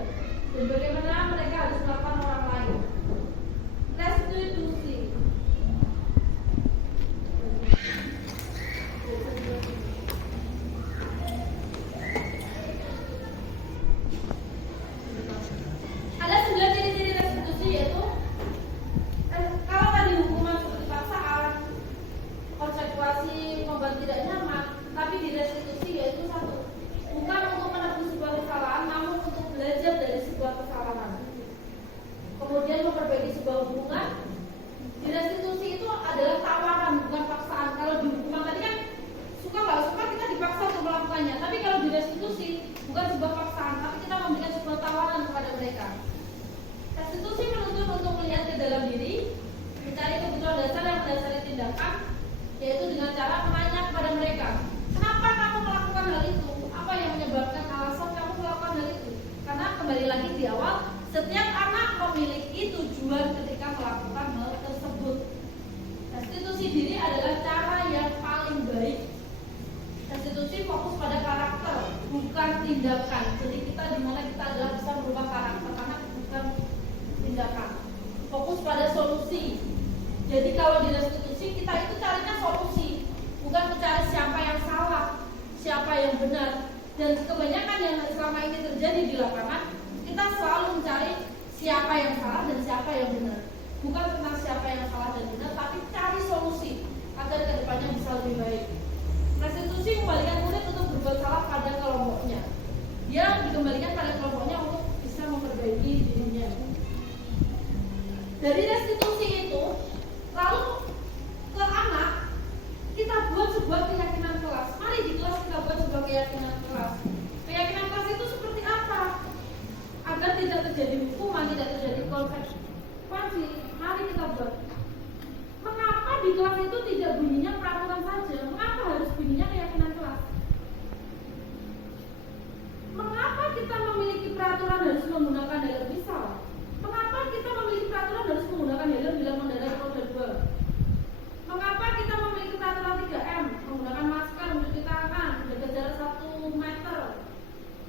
dan bagaimana mereka harus melakukan orang lain. Restitusi ada 9 ciri-ciri restitusi, yaitu kalau tadi hukuman seperti paksaan, konsekuensi membuat tidak nyaman, tapi di restitusi yaitu satu, bukan untuk menebus sebuah kesalahan, namun untuk belajar dari sebuah kesalahan, kemudian memperbaiki sebuah hubungan. Di restitusi itu adalah tawaran, bukan paksaan. Kalau di hukuman tadi kan suka nggak suka kita dipaksa untuk melakukannya, tapi kalau di restitusi bukan sebuah paksaan, tapi kita memberikan sebuah tawaran kepada mereka. Restitusi menuntut untuk melihat ke dalam diri, mencari kebutuhan dasar yang mendasari tindakan, yaitu dengan cara menanya kepada mereka, kenapa kamu melakukan hal itu? Apa yang menyebabkan alasan kamu melakukan hal itu? Karena kembali lagi di awal, setiap anak memiliki tujuan ketika melakukan hal tersebut. Restitusi diri adalah cara yang paling baik. Restitusi fokus pada karakter, bukan tindakan. Jadi kita dimana kita adalah bisa merubah karakter, karena bukan tindakan. Fokus pada solusi. Jadi kalau di restitusi kita itu carinya solusi, bukan mencari siapa yang salah, siapa yang benar. Dan kebanyakan yang selama ini terjadi di lapangan, kita selalu mencari siapa yang salah dan siapa yang benar. Bukan tentang siapa yang salah dan benar, tapi cari solusi agar kedepannya bisa lebih baik. Restitusi kembalikan murid untuk berbuat salah pada kelompoknya. Dia dikembalikan pada kelompoknya untuk bisa memperbaiki dirinya. Dari restitusi itu, lalu ke anak, kita buat sebuah keyakinan kelas. Mari di kelas kita buat sebuah keyakinan kelas. Keyakinan kelas itu seperti apa? Agar tidak terjadi hukuman, tidak terjadi konsekuensi, mari kita dibuat? Mengapa di kelas itu tidak bunyinya peraturan saja? Mengapa harus bunyinya keyakinan kelas? Mengapa kita memiliki peraturan harus menggunakan helm? Misal, mengapa kita memiliki peraturan harus menggunakan helm bila mengendarai roda 2? Mengapa kita memiliki peraturan 3M, menggunakan masker, mencuci tangan, menjaga jarak 1 meter?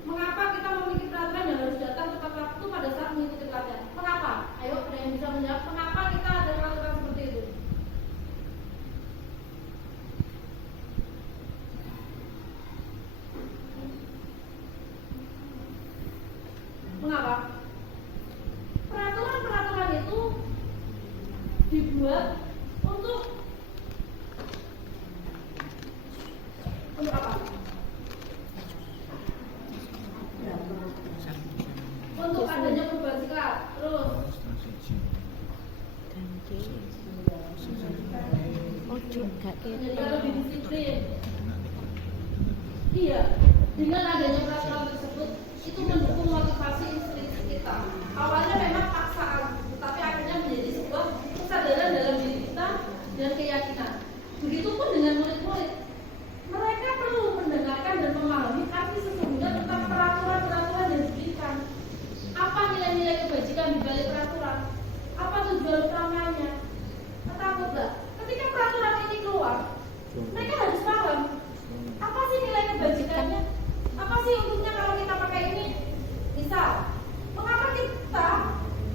Mengapa kita memiliki peraturan yang harus datang tepat waktu pada saat mengikuti pelatihan? Mengapa? Ayo, ada yang bisa menjawab mengapa kita ada peraturan seperti itu? Mengapa? Peraturan-peraturan itu dibuat untuk apa? Untuk adanya perubahan sikap. Terus jadi lebih disiplin. Iya, dengan adanya peraturan tersebut itu mendukung motivasi instinktif kita. Awalnya memang paksaan, tetapi akhirnya menjadi sebuah kesadaran dalam diri kita dan keyakinan. Begitupun dengan murid-murid. Mereka perlu mendengarkan dan memahami arti sesungguhnya tentang peraturan-peraturan yang diberikan. Apa nilai-nilai kebajikan di balik peraturan? Apa tujuan utamanya? Takutlah, ketika peraturan ini keluar, mereka harus paham apa sih nilai kebajikannya? Apa sih untungnya kalau kita pakai ini? Misal, mengapa kita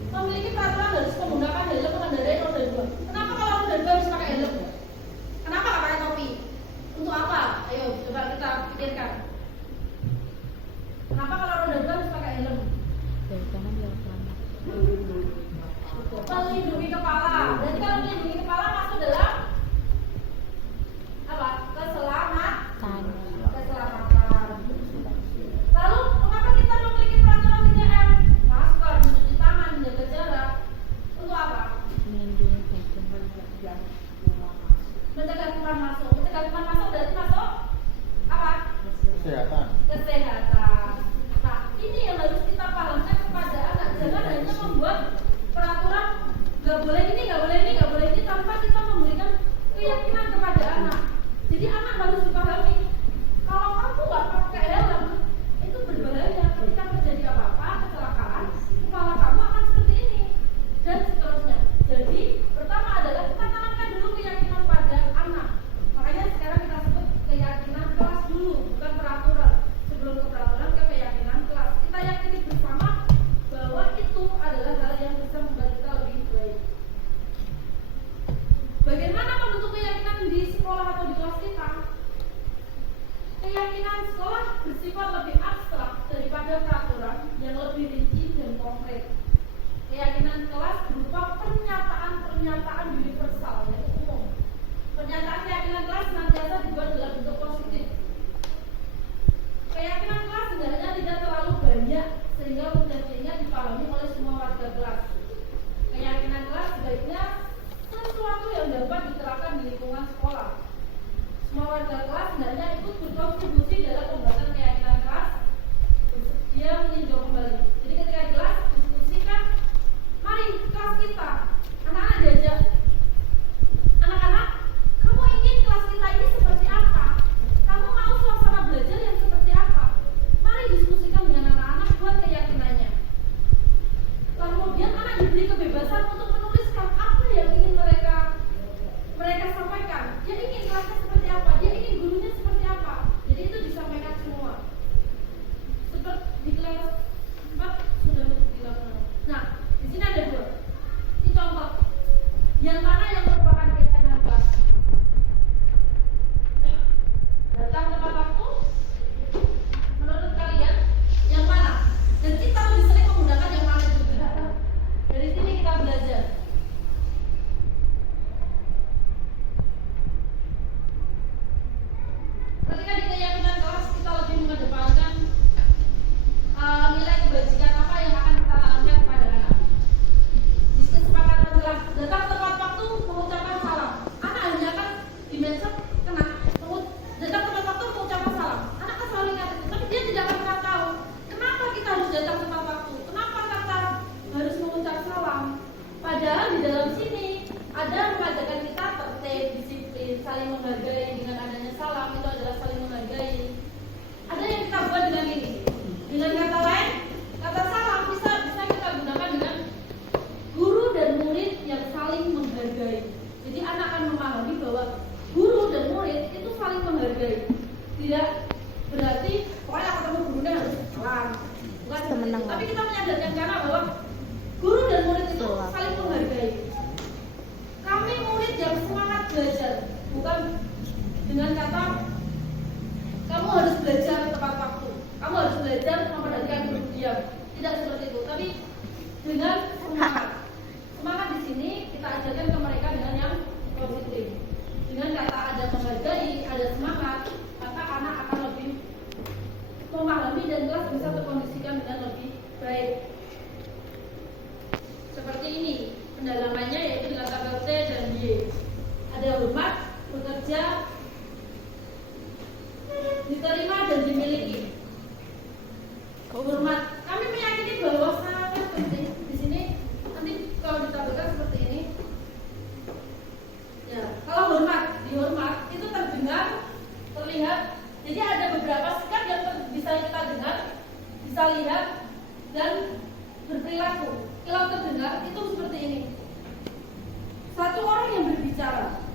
memiliki peraturan harus menggunakan helm mengendarai roda 2? Kenapa kalau roda 2 harus pakai helm? Kenapa nggak pakai topi? Untuk apa? Ayo coba kita pikirkan. Kenapa kalau roda 2 harus pakai helm? Melindungi kepala. Berarti kalau melindungi kepala masuk dalam apa? Keselamatan. Lalu mengapa kita memiliki peraturan 3M? Masker, mencuci tangan, menjaga jarak. Untuk apa? Mencegah kuman masuk. Mencegah kuman masuk berarti masuk apa? Kesehatan. Nah, ini yang harus kita pahamkan kepada anak. Jangan hanya membuat peraturan nggak boleh ini, nggak boleh ini, nggak boleh ini tanpa kita memberikan keyakinan kepada anak. Jadi anak harus dipahami kalau kamu nggak pakai helm itu berbahaya. Ketika terjadi apa-apa, kecelakaan, kepala kamu akan seperti ini dan seterusnya. Jadi pertama adalah kita tanamkan dulu keyakinan pada anak. Makanya sekarang kita sebut keyakinan kelas dulu, bukan peraturan. Sebelum ke peraturan ke keyakinan kelas. Kita yakini bersama bahwa itu adalah hal yang bisa membuat kita lebih baik. Bagaimana membentuk keyakinan di sekolah atau di kelas kita? Keyakinan sekolah bersifat lebih abstrak daripada peraturan yang lebih rinci dan konkret. Keyakinan kelas berupa pernyataan-pernyataan universal yaitu umum. Pernyataan keyakinan kelas senantiasa dibuat dalam bentuk positif. Keyakinan kelas sebenarnya tidak terlalu banyak sehingga mudahnya dipahami oleh semua warga kelas. Keyakinan kelas sebaiknya sesuatu yang dapat diterapkan di lingkungan sekolah. Semua warga kelas sebenarnya ikut berkontribusi dalam pembahasan keyakinan kelas. Dia meninjau kembali. Jadi ketika kelas diskusikan, mari kelas kita, anak-anak diajak, anak-anak, kamu ingin kelas kita ini seperti apa? Kamu mau suasana belajar yang seperti apa? Mari diskusikan dengan anak-anak buat keyakinannya. Kemudian anak diberi kebebasan untuk menuliskan apa yang ingin mereka sampaikan. Dia ingin kelasnya seperti apa? Dia ingin gurunya seperti apa? Jadi itu disampaikan semua. Seperti di kelas 4 sudah dilakukan. Nah, di sini ada 2. Ini contoh. Yang mana yang merupakan keyakinan kelas? Datang tepat waktu? Menurut kalian yang mana? Dan kita lebih sering menggunakan yang mana juga. Dari sini kita belajar. Ketika di keyakinan kelas kita lebih mengedepankan nilai kebajikan apa yang akan kita tanamkan kepada anak. Di kesepakatan jelas, datang tepat waktu, ada yang mengajarkan kita tertib, disiplin, saling menghargai dengan adanya salam itu adalah saling menghargai. Ada yang kita buat dengan ini. Dengan kata lain, kata salam bisa kita gunakan dengan guru dan murid yang saling menghargai. Jadi anak akan memahami bahwa guru dan murid itu saling menghargai. Tidak berarti pokoknya ketemu gurunya harus salam. Bukan seperti itu. Tapi kita menyadarkan karena bahwa guru dan murid itu saling menghargai. Kami murid yang semangat belajar, bukan dengan kata kamu harus belajar tepat waktu, kamu harus belajar memperhatikan guru diam. Tidak seperti itu, tapi dengan semangat. Semangat di sini kita ajarkan ke mereka dengan yang positif. Dengan kata ada menghargai, ada semangat, maka anak akan lebih memahami dan kelas bisa terkondisikan dengan lebih baik. Seperti ini pendalamannya, yaitu dengan kata T dan Y. Ada hormat, bekerja, diterima dan dimiliki. Hormat, kami meyakini bahwa sangat penting di sini. Nanti kalau ditampilkan seperti ini, ya kalau hormat, dihormat itu terdengar, terlihat. Jadi ada beberapa sikap yang bisa kita dengar, bisa lihat dan berperilaku. Kalau terdengar itu seperti ini. Satu orang yang berbicara,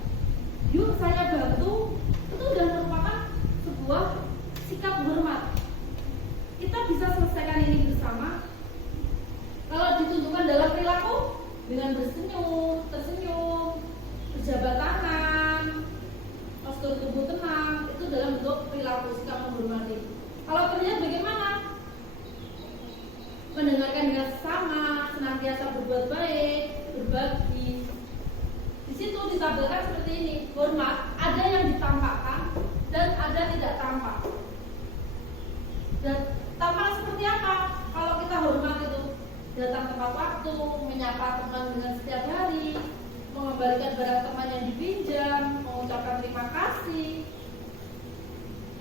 yuk saya bantu, itu sudah merupakan sebuah sikap hormat. Kita bisa selesaikan ini bersama. Kalau ditunjukkan dalam perilaku dengan bersenyum, tersenyum, berjabat tangan, postur tubuh tenang, itu dalam bentuk perilaku sikap menghormati. Kalau terlihat bagaimana? Mendengarkan dengan sesama, senantiasa berbuat baik, berbagi. Di situ ditampilkan seperti ini, hormat ada yang ditampakkan dan ada tidak tampak. Dan tampak seperti apa? Kalau kita hormat itu datang tepat waktu, menyapa teman dengan setiap hari, mengembalikan barang teman yang dipinjam, mengucapkan terima kasih.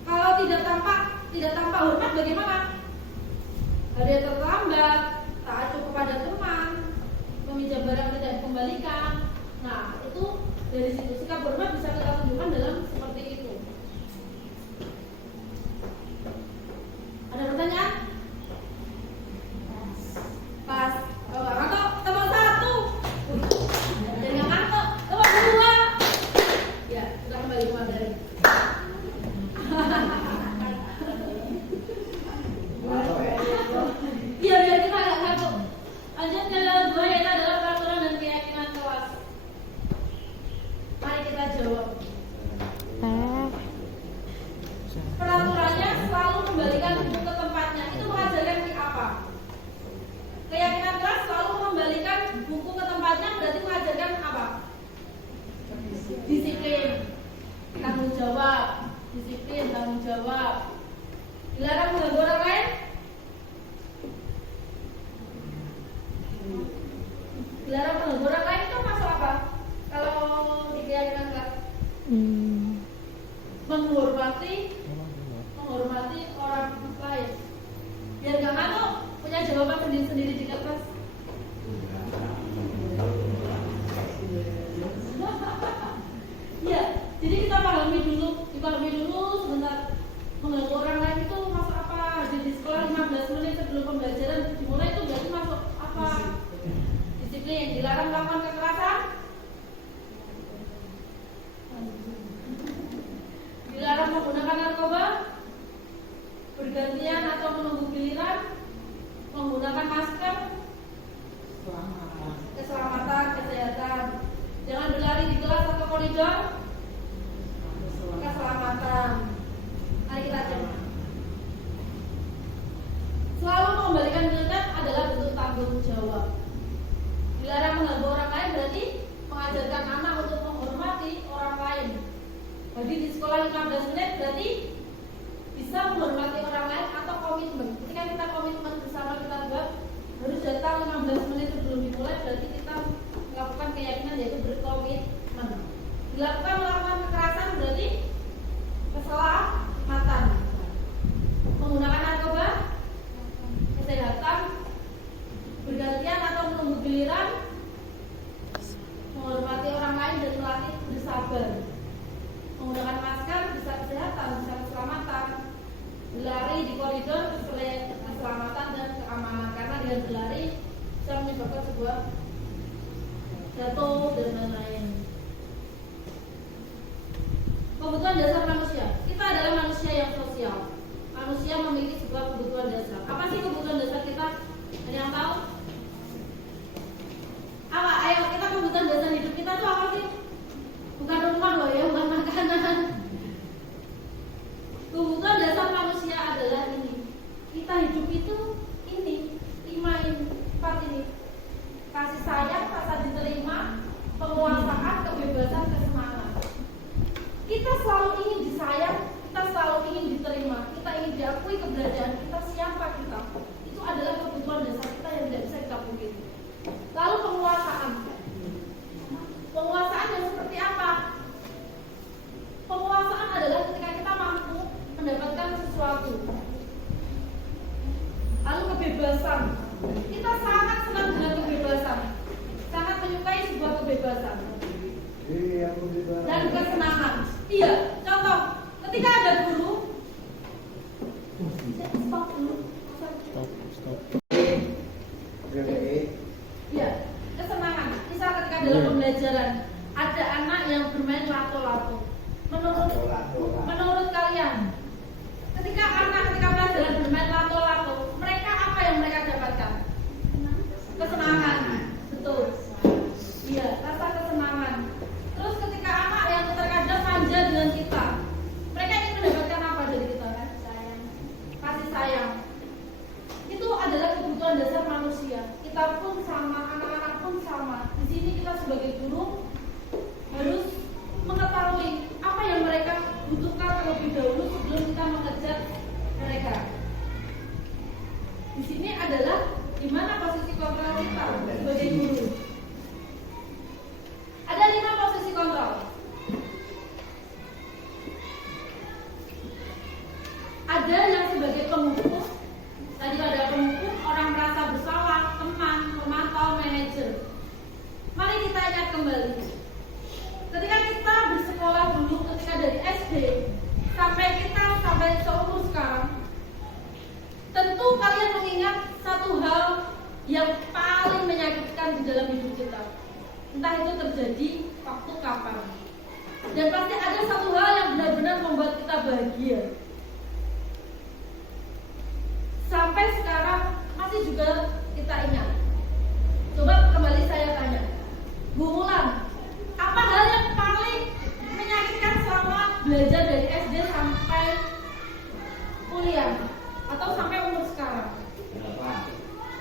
Kalau tidak tampak hormat bagaimana? Hadir terlambat, tak acuh kepada teman, meminjam barang tidak dikembalikan. Nah, itu dari situ sikap hormat bisa kita tunjukkan dalam seperti itu. Ada pertanyaan? Pas. Oh, ngantuk, tebak satu. Dan yang ngantuk, tebak dua. Ya, kita kembali ke materi. Biar kita agak ngantuk. Lanjut ke dua, yaitu adalah peraturan dan keyakinan kelas. Mari kita jawab. Peraturannya selalu kembalikan buku ke tempatnya. Itu mengajarkan apa? Keyakinan kelas selalu kembalikan buku ke tempatnya berarti mengajarkan apa? Disiplin, tanggung jawab, disiplin, tanggung jawab. Dilarang mengganggu orang lain. Dilarang mengganggu orang lain itu masuk apa? Kalau di keyakinan kelas menghormati orang lain. Biar gak ngantuk, punya jawaban sendiri-sendiri di kertas. Ya, jadi kita dipahami dulu sebentar. Mengganggu orang lain itu masuk apa? Di sekolah 15 menit sebelum pembelajaran dimulai itu berarti masuk apa? Disiplin, dilarang melakukan kekerasan, dilarang menggunakan narkoba, bergantian atau menunggu giliran, menggunakan masker, keselamatan, kesehatan, jangan berlari di kelas atau koridor, keselamatan. Mari kita coba. Selalu mengembalikan nilai adalah bentuk tanggung jawab. Dilarang mengganggu orang lain berarti mengajarkan anak untuk menghormati orang lain. Jadi di sekolah 15 menit berarti bisa menghormati orang lain atau komitmen. Ketika kita komitmen bersama kita buat harus datang 15 menit sebelum dimulai berarti kita melakukan keyakinan yaitu berkomitmen. Melakukan kekerasan berarti keselamatan. Menggunakan narkoba, kesehatan, bergantian atau menunggu giliran, menghormati orang sabar. Menggunakan masker bisa kesehatan, bisa keselamatan. Berlari di koridor selain keselamatan dan keamanan, karena dengan berlari bisa menyebabkan sebuah jatuh dan lain-lain. Kebutuhan dasar manusia. Kita adalah manusia yang sosial. Manusia memiliki sebuah kebutuhan dasar. Apa sih kebutuhan dasar kita? Ada yang tahu? Apa? Ayo, kita kebutuhan dasar hidup kita tuh apa sih? Bukan rumah loh ya, bukan makanan. Kebutuhan dasar manusia adalah ini. Kita hidup itu ini, 4 ini. Kasih sayang, rasa diterima, penguasaan, kebebasan, kesenangan. Kita selalu ingin disayang, kita selalu ingin diterima, kita ingin diakui keberadaan kita, siapa kita. Itu adalah kebutuhan dasar kita yang tidak bisa kita pungkiri. Lalu penguasaan. Penguasaan yang seperti apa? Penguasaan adalah ketika kita mampu mendapatkan sesuatu. Lalu kebebasan. Kita sangat senang dengan kebebasan. Sangat menyukai sebuah kebebasan. Dan kesenangan. Iya, contoh, ketika ada guru, stop dulu. Iya, kesenangan. Misal ketika dalam pembelajaran ada anak yang bermain lato-lato. Menurut kalian, ketika pelajaran bermain lato-lato, mereka apa yang mereka dapatkan? Kesenangan. Betul. Iya, rasa kesenangan. Terus ketika anak yang terkadang manja dengan kita, mereka ingin mendapatkan apa dari kita? Kasih sayang. Itu adalah kebutuhan dasar manusia. Kita pun sama, anak-anak pun sama. Di sini kita sebagai guru harus mengetahui apa yang mereka butuhkan terlebih dahulu sebelum kita mengejar mereka. Di sini adalah di mana posisi kontrol kita sebagai guru. Ada 5 posisi kontrol. Ada yang sebagai penghukum. Tadi ada penghukum, orang merasa bersalah, teman, pemantau, manajer. Mari kita ingat kembali. Ketika kita bersekolah dulu, ketika dari SD sampai seumur sekarang, tentu kalian mengingat satu hal yang paling menyakitkan di dalam hidup kita. Entah itu terjadi waktu kapan. Dan pasti ada satu hal yang benar-benar membuat kita bahagia. Sampai sekarang masih juga kita ingat. Coba kembali saya tanya, Bu Mulan, apa hal yang paling menyakitkan selama belajar dari SD sampai kuliah atau sampai umur sekarang?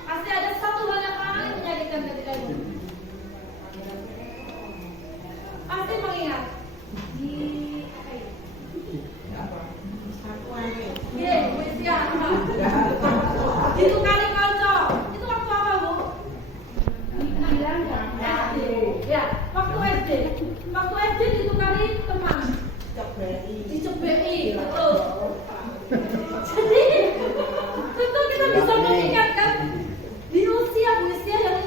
Pasti ada satu hal yang paling menyakitkan ketika itu. Pasti mengingat di apa ya? Iya, usia apa? Itu kali konco. Itu waktu apa, Bu? Bilang SD. Ya, waktu SD. Waktu SD ditukari teman. Dicebei, betul. Jadi, tentu kita bisa mengingat kan di usia yang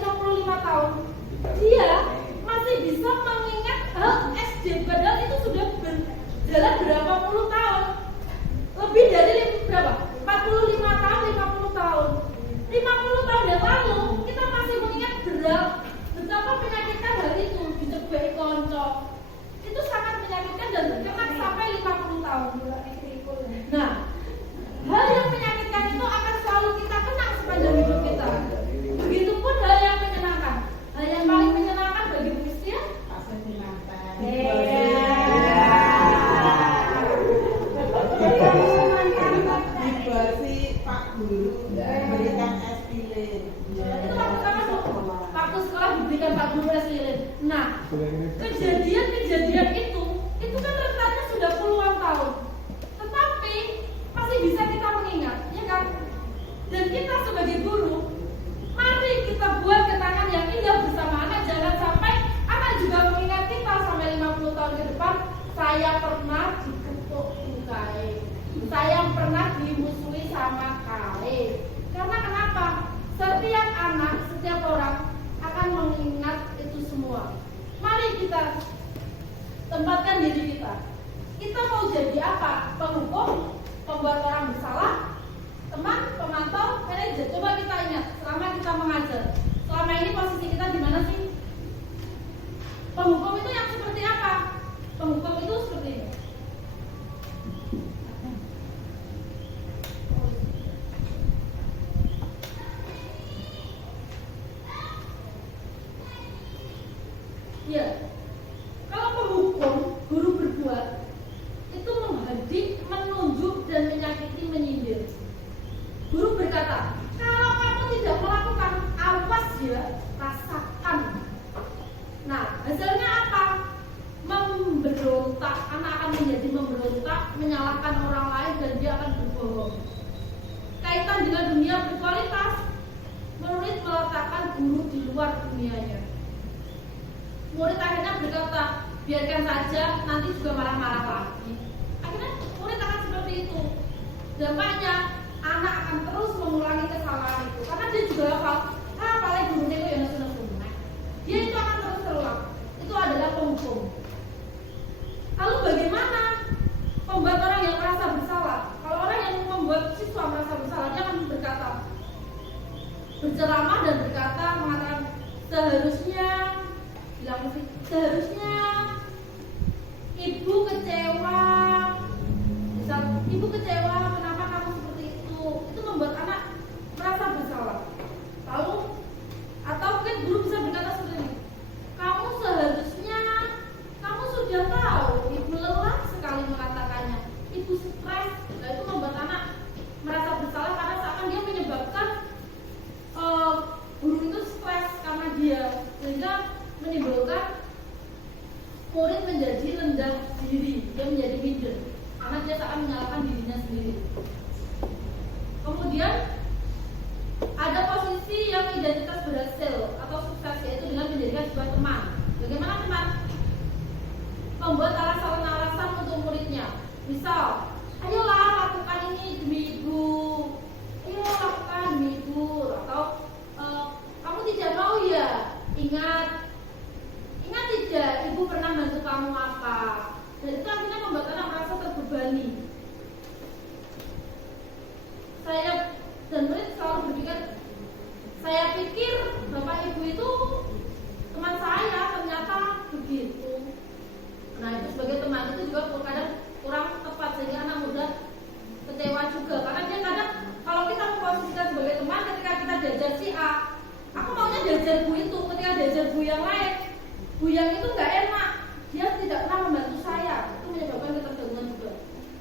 55 tahun, dia masih bisa mengingat hal SD, padahal itu sudah berjalan berapa puluh tahun. Lebih dari berapa? 45 tahun, 50 tahun. 50 tahun yang lalu, kita masih mengingat betapa menyakitkan hal itu, dicebei konco. Itu sangat menyakitkan dan terkenang sampai 50 tahun. Nah, hal yang menyakitkan itu akan selalu kita kenang sepanjang hidup kita. Begitupun hal yang menyenangkan. Hal yang paling menyenangkan bagi Kristia? Pak Guru memberikan es lilin. Itu waktu sekolah diberikan Pak Guru es lilin. Nah, kejadian itu kan rentannya sudah puluhan tahun. Tetapi masih bisa kita mengingat, ya kan? Dan kita sebagai guru, mari kita buat kenangan yang indah bersama anak. Jangan sampai anak juga mengingat kita sampai 50 tahun ke depan. Saya pernah dikepuk UKE, saya pernah dimusuhi sama KE. Karena kenapa? Setiap anak, setiap orang akan mengingat itu semua. Mari kita tempatkan diri kita. Kita mau jadi apa? Penghukum, pembuat orang bersalah, teman, pemantau, manajer. Coba kita ingat, selama kita mengajar, selama ini posisi kita di mana sih? Penghukum itu yang seperti apa? Penghukum itu seperti ini. Ya, kalau penghukum, guru berbuat itu menghadik, menunjuk dan menyakiti, menyindir. Guru berkata, kalau kamu tidak melakukan, awas ya, rasakan. Nah, hasilnya apa? Memberontak, anak akan menjadi memberontak, menyalahkan orang lain dan dia akan berbohong. Kaitan dengan dunia berkualitas, murid meletakkan guru di luar dunianya. Murid akhirnya berkata, biarkan saja, nanti juga marah-marah lagi. Akhirnya murid akan seperti itu. Dampaknya anak akan terus mengulangi kesalahan itu karena dia juga hafal. Paling gurunya itu yang sunah-sunah. Dia itu akan terus terulang. Itu adalah penghukum. Lalu bagaimana membuat orang yang merasa bersalah? Kalau orang yang membuat siswa merasa bersalah, dia akan berkata, berceramah dan berkata, mengatakan seharusnya ibu kecewa. Misal, ibu kecewa, kenapa kamu seperti itu? Itu membuat anak merasa bersalah. Lalu, atau mungkin guru bisa berkata seperti ini, kamu seharusnya, kamu sudah tahu, ibu lelah sekali mengatakannya, ibu stres. Nah, itu membuat anak merasa bersalah karena seakan dia menyebabkan guru itu stres karena dia, sehingga menimbulkan murid menjadi rendah diri, dia menjadi minder karena dia akan menyalahkan dirinya sendiri. Kemudian ada posisi yang identitas berhasil atau sukses, yaitu dengan menjadikan sebuah teman. Bagaimana teman? Membuat alasan-alasan untuk muridnya. Misal, ayolah lakukan ini demi ibu, ayo lakukan demi ibu, atau kamu tidak mau ya, ingat tidak, ibu pernah bantu kamu apa. Dan itu akhirnya membuat anak merasa terbebani. Saya dan murid selalu berpikir, saya pikir bapak ibu itu teman saya, ternyata begitu. Nah, itu sebagai teman itu juga kadang kurang tepat, sehingga anak muda kecewa juga. Karena dia kadang, kalau kita memposisikan sebagai teman, ketika kita diajar si A, aku maunya diajar bu itu. Ketika diajar bu yang lain, bu yang itu nggak enak, dia tidak pernah membantu saya. Itu menyebabkan ketergantungan juga.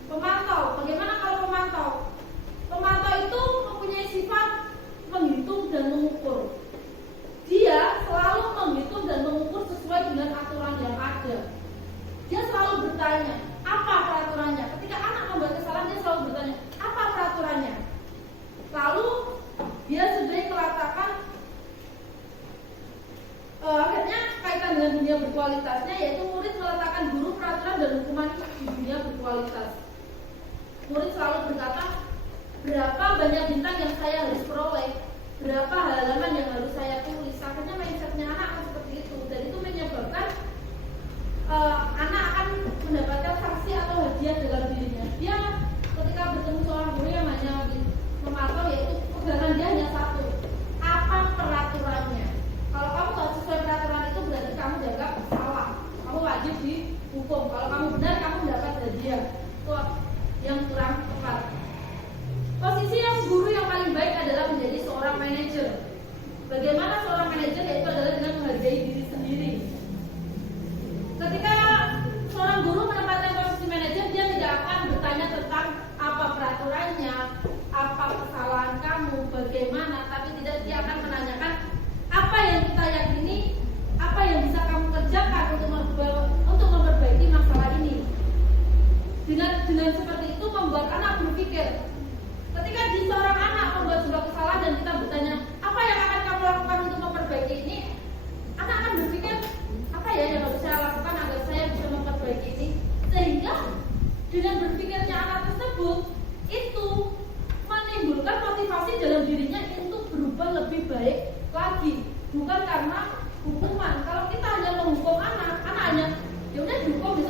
Pemantau, bagaimana kalau pemantau? Pemantau itu mempunyai sifat menghitung dan mengukur. Dia selalu menghitung dan mengukur sesuai dengan aturan yang ada. Dia selalu bertanya, apa peraturannya? Ketika anak membuat kesalahan, dia selalu bertanya, apa peraturannya? Lalu dia sering meletakkan, akhirnya kaitan dengan dunia berkualitasnya, yaitu murid meletakkan guru, peraturan, dan hukuman di dunia berkualitas. Murid selalu berkata, berapa banyak bintang yang saya harus peroleh, berapa halaman yang harus saya tulis. Akhirnya mindsetnya anak akan seperti itu, dan itu menyebabkan anak akan mendapatkan sanksi atau hadiah dalam dirinya. Dia ketika bertemu seorang guru yang hanya memantau, yaitu pegangan dia hanya satu, apa peraturannya. Kalau kamu nggak sesuai peraturan itu, berarti kamu dianggap salah, kamu wajib dihukum. Kalau kamu benar, kamu mendapat hadiah. Itu yang kurang tepat. Posisi yang guru yang paling baik adalah menjadi seorang manajer. Bagaimana seorang manajer? Yaitu adalah dengan menghargai diri sendiri. Ketika seorang guru menempatkan posisi manajer, dia tidak akan bertanya tentang apa peraturannya, apa kesalahan kamu, bagaimana, tapi tidak, dia akan menanyakan apa yang kita yakini, apa yang bisa kamu kerjakan untuk memperbaiki masalah ini. Dengan seperti itu membuat anak berpikir. Ketika di seorang anak membuat sebuah kesalahan dan kita bertanya, apa yang akan kamu lakukan untuk memperbaiki ini? Anak akan berpikir, apa ya yang harus saya lakukan agar saya bisa memperbaiki ini? Sehingga dengan berpikirnya anak tersebut, itu menimbulkan motivasi dalam dirinya untuk berubah lebih baik lagi. Bukan karena hukuman. Kalau kita hanya menghukum anak hanya, ya udah dihukum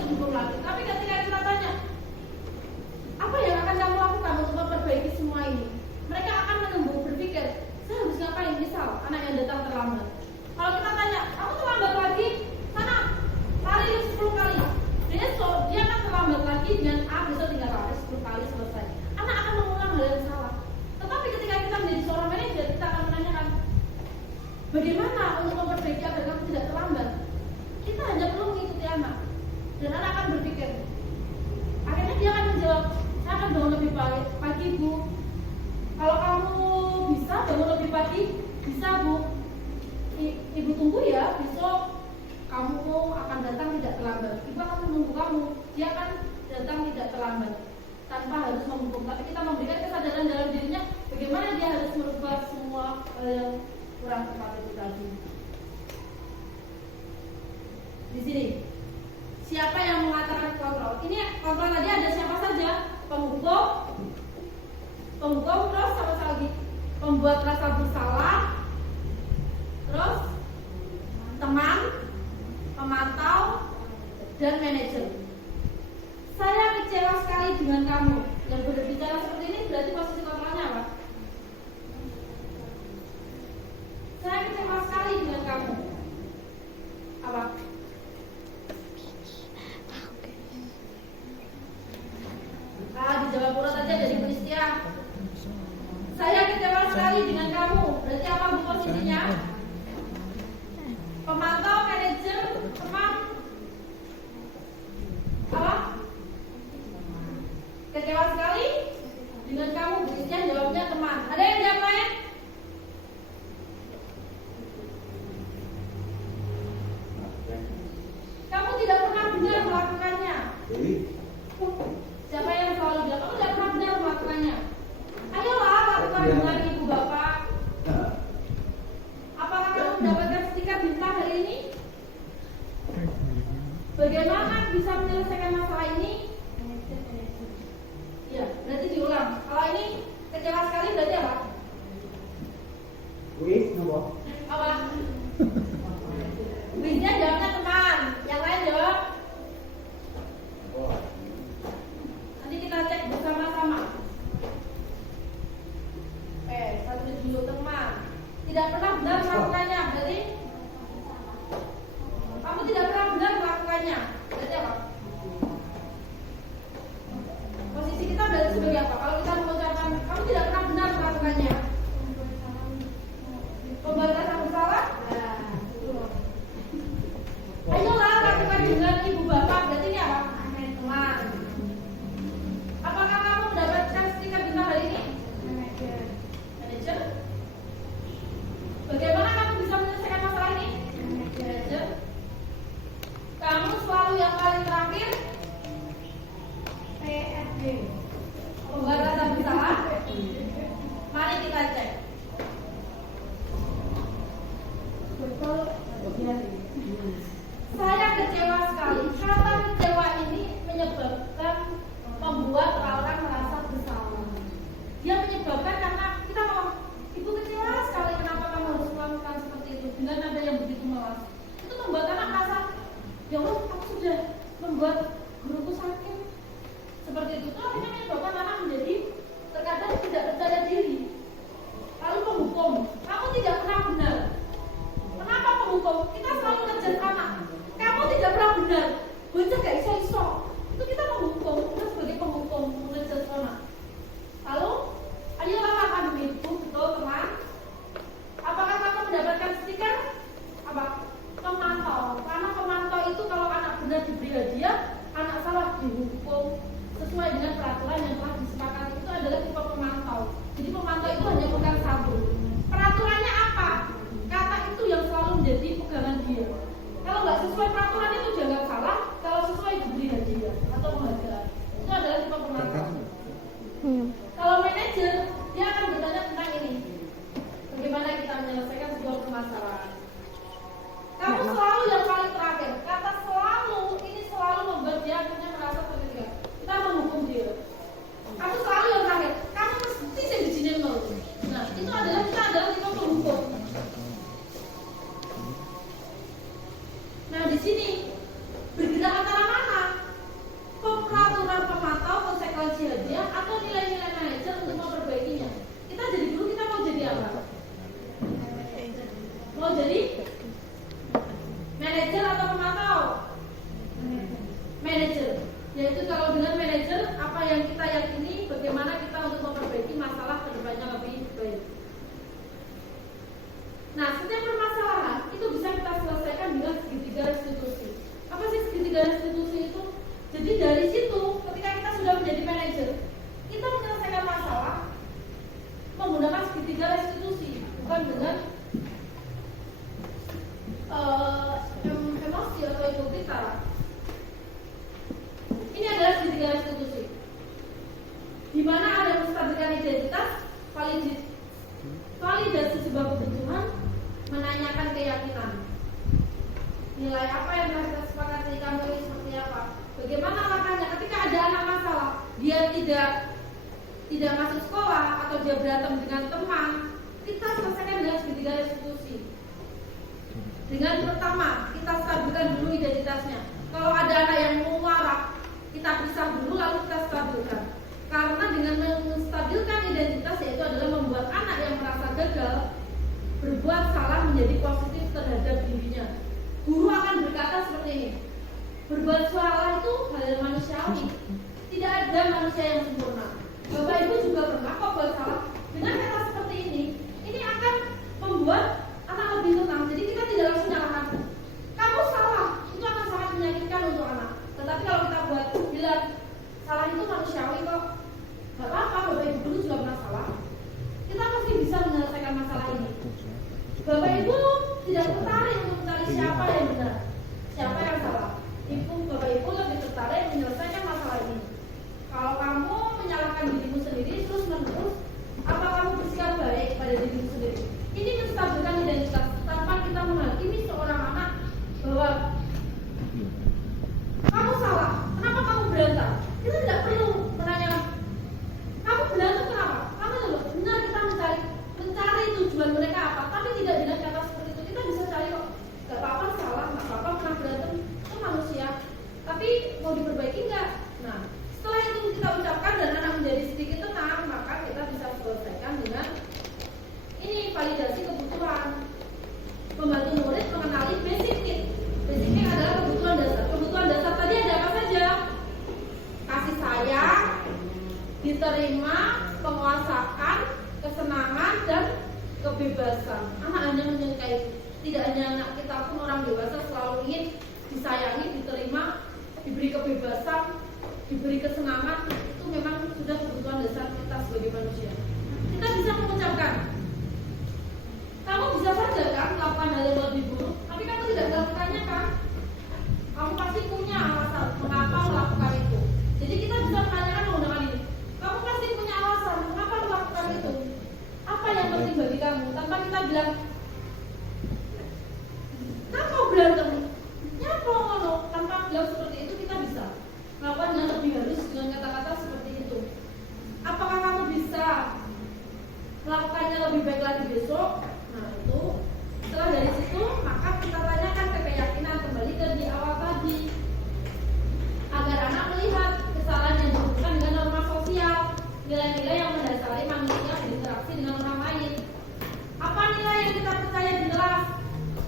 ibu akan menunggu kamu. Dia akan datang tidak terlambat tanpa harus menghukum, tapi kita memberikan kesadaran dalam dirinya bagaimana dia harus merubah semua hal yang kurang tepat itu tadi. Di sini siapa yang mengatakan kontrol? Ini kontrol tadi ada siapa saja? Penghukum, terus apa lagi? Pembuat rasa bersalah, terus teman, pemantau, dan manajer. Saya kecewa sekali dengan kamu. Yang berbicara seperti ini berarti posisi kontrolnya apa? Saya kecewa sekali dengan kamu. Apa? Di Jawa Pura saja jadi Pristia. Saya kecewa sekali dengan kamu. Berarti apa bu posisinya? Pemantau, manajer, teman. Apa? Kecewa sekali dengan kamu. Pristia jawabnya teman. Ada yang jawab lain? Kamu tidak pernah benar melakukannya. Siapa yang selalu bilang kamu tidak pernah benar melakukannya? Ayolah lakukan dengan ibu bapak. Apakah kamu mendapatkan stiker bintang hari ini? Bagaimana bisa menyelesaikan masalah ini? Ya, berarti diulang. Kalau ini kecewa sekali berarti apa? Apa? Wisnya jawabnya teman. Yang lain jawab. Nanti kita cek bersama-sama. Satu dulu teman. Tidak pernah benar melakukannya. Berarti kamu tidak pernah benar melakukannya. Berarti apa? Posisi kita berarti sebagai apa? Kalau kita mengucapkan kamu tidak pernah benar melakukannya. Pembuat rasa bersalah? Ayolah lakukan dengan ibu bapak. Berarti ini apa? Teman. Apakah kamu mendapatkan stiker bintang hari ini? Manajer. Bagaimana kamu bisa menyelesaikan masalah ini? Manajer. Kamu selalu yang paling terakhir? PSD. Pembuat rasa bersalah? Mari kita cek. Betul. Saya kecewa sekali. Kata kecewa ini menyebabkan membuat orang merasa bersalah. Dia menyebabkan karena kita ngomong, ibu kecewa sekali kenapa kamu harus melakukan seperti itu dengan ada yang begitu melas. Itu membuat anak merasa, ya Allah, aku sudah membuat guruku sakit. Seperti itu akhirnya menyebabkan anak menjadi terkadang tidak percaya diri. Lalu penghukum, kamu tidak pernah benar. Kenapa penghukum? Kita selalu ngejar anak. Kamu tidak pernah benar. Bocah gak iso-iso. Itu kita menghukum. Kita sebagai penghukum mengejar anak. Lalu, ayolah lakukan itu, betul teman. Apakah kamu mendapatkan stiker? Apa? Pemantau. Karena pemantau itu kalau anak benar diberi hadiah, anak salah dihukum sesuai dengan peraturan yang telah disepakati. Itu adalah tipe pemantau. Jadi pemantau itu hanya pegang satu. Peraturannya apa? Kata itu yang selalu menjadi pegangan dia. Kalau nggak sesuai peraturan itu dianggap salah. Kalau sesuai diberi hadiah atau penghargaan. Itu adalah tipe pemantau. Kalau manajer, dia akan bertanya tentang ini. Bagaimana kita menyelesaikan sebuah permasalahan. Kamu selalu yang paling terakhir. Kata selalu ini selalu membuat dia akhirnya merasa tertinggal. Kita menghukum dia. Kamu selalu yang terakhir. Kamu mesti yang dijinin nol. Nah, itu adalah kita adalah tipe penghukum. Nah, di sini bergerak antara mana? Peraturan pemantau, konsekuensi hadiah, atau nilai-nilai manajer untuk memperbaikinya. Kita jadi guru, kita mau jadi apa? Mau jadi manajer atau pemantau? Manajer. Yaitu kalau dengan manajer, apa yang kita yakini, bagaimana kita untuk memperbaiki masalah kedepannya lebih baik. Nah, setiap permasalahan itu bisa kita selesaikan dengan segitiga restitusi. identitas, validasi sebuah kebutuhan, menanyakan keyakinan. Nilai apa yang mereka sepakati, kamu ini seperti apa? Bagaimana makanya ketika ada anak masalah, dia tidak masuk sekolah atau dia berantem dengan teman, kita selesaikan dengan segitiga restitusi. Dengan pertama, kita stabilkan dulu identitasnya. Kalau ada anak yang mau marah, kita pisah dulu lalu kita stabilkan. Karena dengan menstabilkan identitas, yaitu adalah membuat anak yang merasa gagal berbuat salah menjadi positif terhadap dirinya. Guru akan berkata seperti ini, berbuat salah itu hal yang manusiawi. Tidak ada manusia yang sempurna. Bapak Ibu juga pernah kok buat salah. Dengan kata seperti ini akan membuat anak lebih tenang. Jadi kita tidak langsung nyalakan. Kamu salah, itu akan sangat menyakitkan untuk anak. Tetapi kalau kita bilang salah itu manusiawi kok, gak apa-apa, Bapak Ibu dulu juga pernah salah. Kita pasti bisa menyelesaikan masalah ini. Bapak Ibu tidak tertarik untuk mencari siapa yang benar, siapa yang salah. Bapak Ibu lebih tertarik menyelesaikan masalah ini. Kalau kamu menyalahkan dirimu sendiri terus menerus, apa kamu bersikap baik pada dirimu sendiri? Ini menstabilkan identitas tanpa kita menghakimi seorang anak bahwa kamu salah, kenapa kamu berantem? Kita tidak perlu menanyakan kamu berantem kenapa? Kamu benar kita mencari tujuan mereka apa, tapi tidak dengan kata seperti itu. Kita bisa cari kok, gak apa-apa salah, gak apa-apa pernah berantem, itu manusia. Tapi mau diperbaiki nggak? Nah, setelah itu kita ucapkan dan anak menjadi sedikit tenang, maka kita bisa selesaikan dengan ini validasi kebutuhan. Membantu murid mengenali basic need. Basic need adalah kebutuhan dasar. Kebutuhan dasar tadi ada apa saja? Kasih sayang, diterima, penguasaan, kesenangan, dan kebebasan. Anak hanya menyukai itu. Tidak hanya anak kita pun, orang dewasa selalu ingin disayangi, diterima, diberi kebebasan, diberi kesenangan. Itu memang sudah kebutuhan dasar kita sebagai manusia. Kita bisa mengucapkan, kamu bisa saja kan melakukan hal yang lebih buruk, tapi kamu tidak melakukannya kan? Kamu pasti punya alasan mengapa melakukan itu. Jadi kita bisa menanyakan menggunakan ini. Kamu pasti punya alasan mengapa melakukan itu. Apa yang penting bagi kamu? Tanpa kita bilang, kamu berantem, nyapa ngono. Tanpa bilang seperti itu, kita bisa melakukan dengan lebih halus dengan kata-kata seperti itu. Apakah kamu bisa melakukannya lebih baik lagi besok? Nah itu, setelah dari situ, maka kita tanyakan ke keyakinan, kembali ke di awal tadi, agar anak melihat kesalahan yang dihubungkan dengan norma sosial, nilai-nilai yang mendasari manusia berinteraksi dengan orang lain. Apa nilai yang kita percaya di kelas?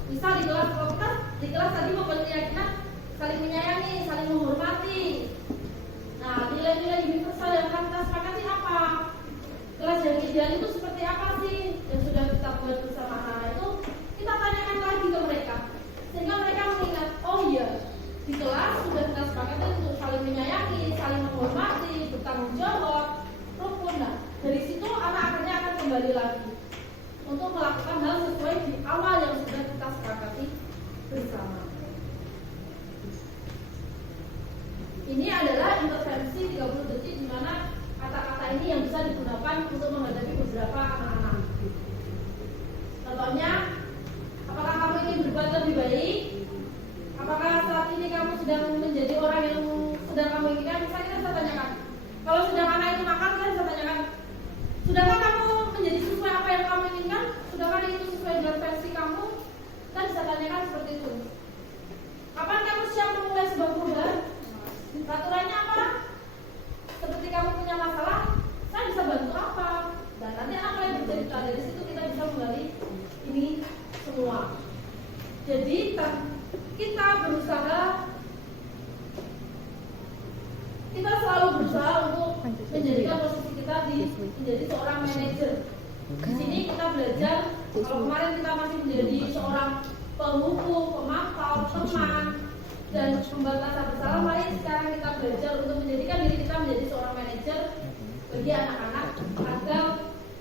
Misal di kelas, kalau kita di kelas tadi membuat keyakinan saling menyayangi, saling menghormati. Nah, nilai-nilai universal yang akan kita sepakati apa? Kelas yang ideal itu seperti apa sih? Yang sudah kita buat bersama anak itu, kita tanyakan lagi ke mereka, sehingga mereka mengingat, oh iya, di kelas sudah kita sepakati untuk saling menyayangi, saling menghormati, bertanggung jawab, rukun. Nah, dari situ anak akhirnya akan kembali lagi untuk melakukan hal sesuai di awal yang sudah kita sepakati bersama. Ini adalah intervensi 30 detik di mana kata-kata ini yang bisa digunakan untuk menghadapi beberapa anak-anak. Contohnya, apakah kamu ingin berbuat lebih baik? Apakah saat ini kamu sedang menjadi orang yang sedang kamu inginkan? Misalnya kita bisa tanyakan, kalau sedang anak itu makan, kita bisa tanyakan, sudahkah kamu menjadi sesuai apa yang kamu inginkan? Sudahkah itu sesuai dengan versi kamu? Kita bisa tanyakan seperti itu. Kapan kamu siap memulai sebuah perubahan? Peraturannya apa? Seperti kamu punya masalah, saya bisa bantu apa? Dan nanti anak mulai bercerita. Dari situ kita bisa menggali ini semua. Jadi kita berusaha, kita selalu berusaha untuk menjadikan posisi kita menjadi seorang manajer. Di sini kita belajar. Kalau kemarin kita masih menjadi seorang penghukum, pemantau, teman, dan pembatasan bersalah, mari sekarang kita belajar untuk menjadikan diri kita menjadi seorang manajer bagi anak-anak agar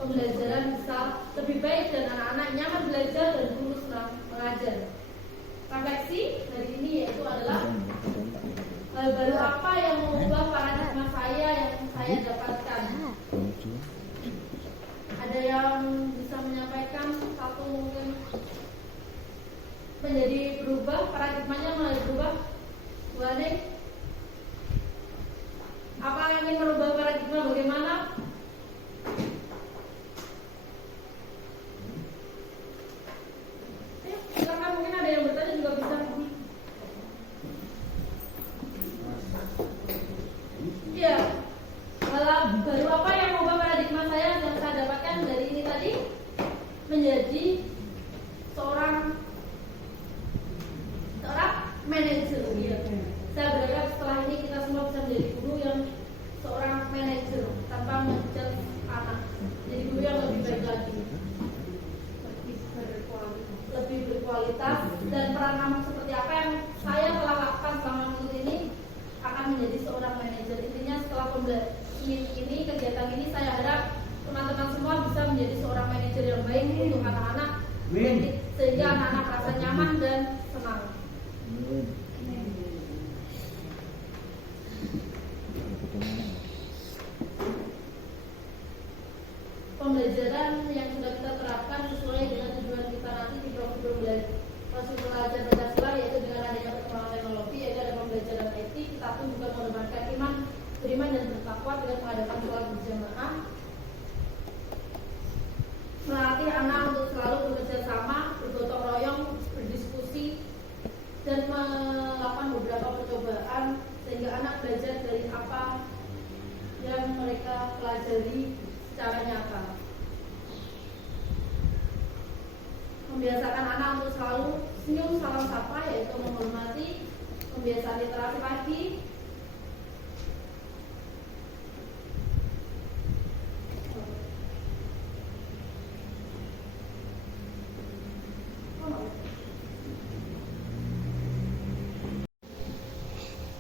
pembelajaran bisa lebih baik dan anak-anak nyaman belajar dan guru senang mengajar. Refleksi dari ini yaitu adalah hal baru apa yang mengubah paradigma saya yang saya dapatkan. menjadi berubah, paradigmanya mulai berubah. Bu Ade, apa yang ingin merubah paradigma bagaimana? Silakan, mungkin ada yang bertanya juga bisa. Iya, baru apa yang mengubah paradigma saya yang saya dapatkan dari ini tadi menjadi seorang manajer. Ya. Saya berharap setelah ini kita semua bisa menjadi guru yang seorang manajer tanpa menjudge anak. Jadi guru yang lebih baik lagi, lebih berkualitas, dan peran kamu seperti apa yang saya telah lakukan selama minggu ini akan menjadi seorang manajer. Intinya setelah ini kegiatan ini saya harap teman-teman semua bisa menjadi seorang manajer yang baik untuk anak-anak, sehingga anak-anak merasa nyaman dan senang. Pembelajaran yang sudah kita terapkan sesuai dengan tujuan kita nanti di proses belajar Pancasila, yaitu dengan adanya perkembangan teknologi, yaitu ada pembelajaran IT. Kita pun juga mengedepankan iman, beriman dan bertakwa dengan mengadakan sholat berjamaah, melatih anak untuk selalu bekerja sama, bergotong royong, berdiskusi, dan melakukan beberapa percobaan sehingga anak belajar dari apa yang mereka pelajari secara nyata. Membiasakan anak untuk selalu senyum salam sapa, yaitu menghormati, membiasakan literasi pagi,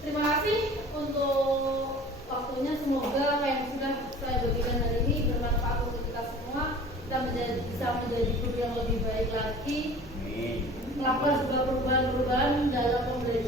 terima kasih untuk waktunya. Semoga apa yang sudah saya bagikan hari ini bermanfaat untuk kita semua. Kita bisa menjadi guru yang lebih baik lagi, melakukan sebuah perubahan-perubahan dalam pembelajaran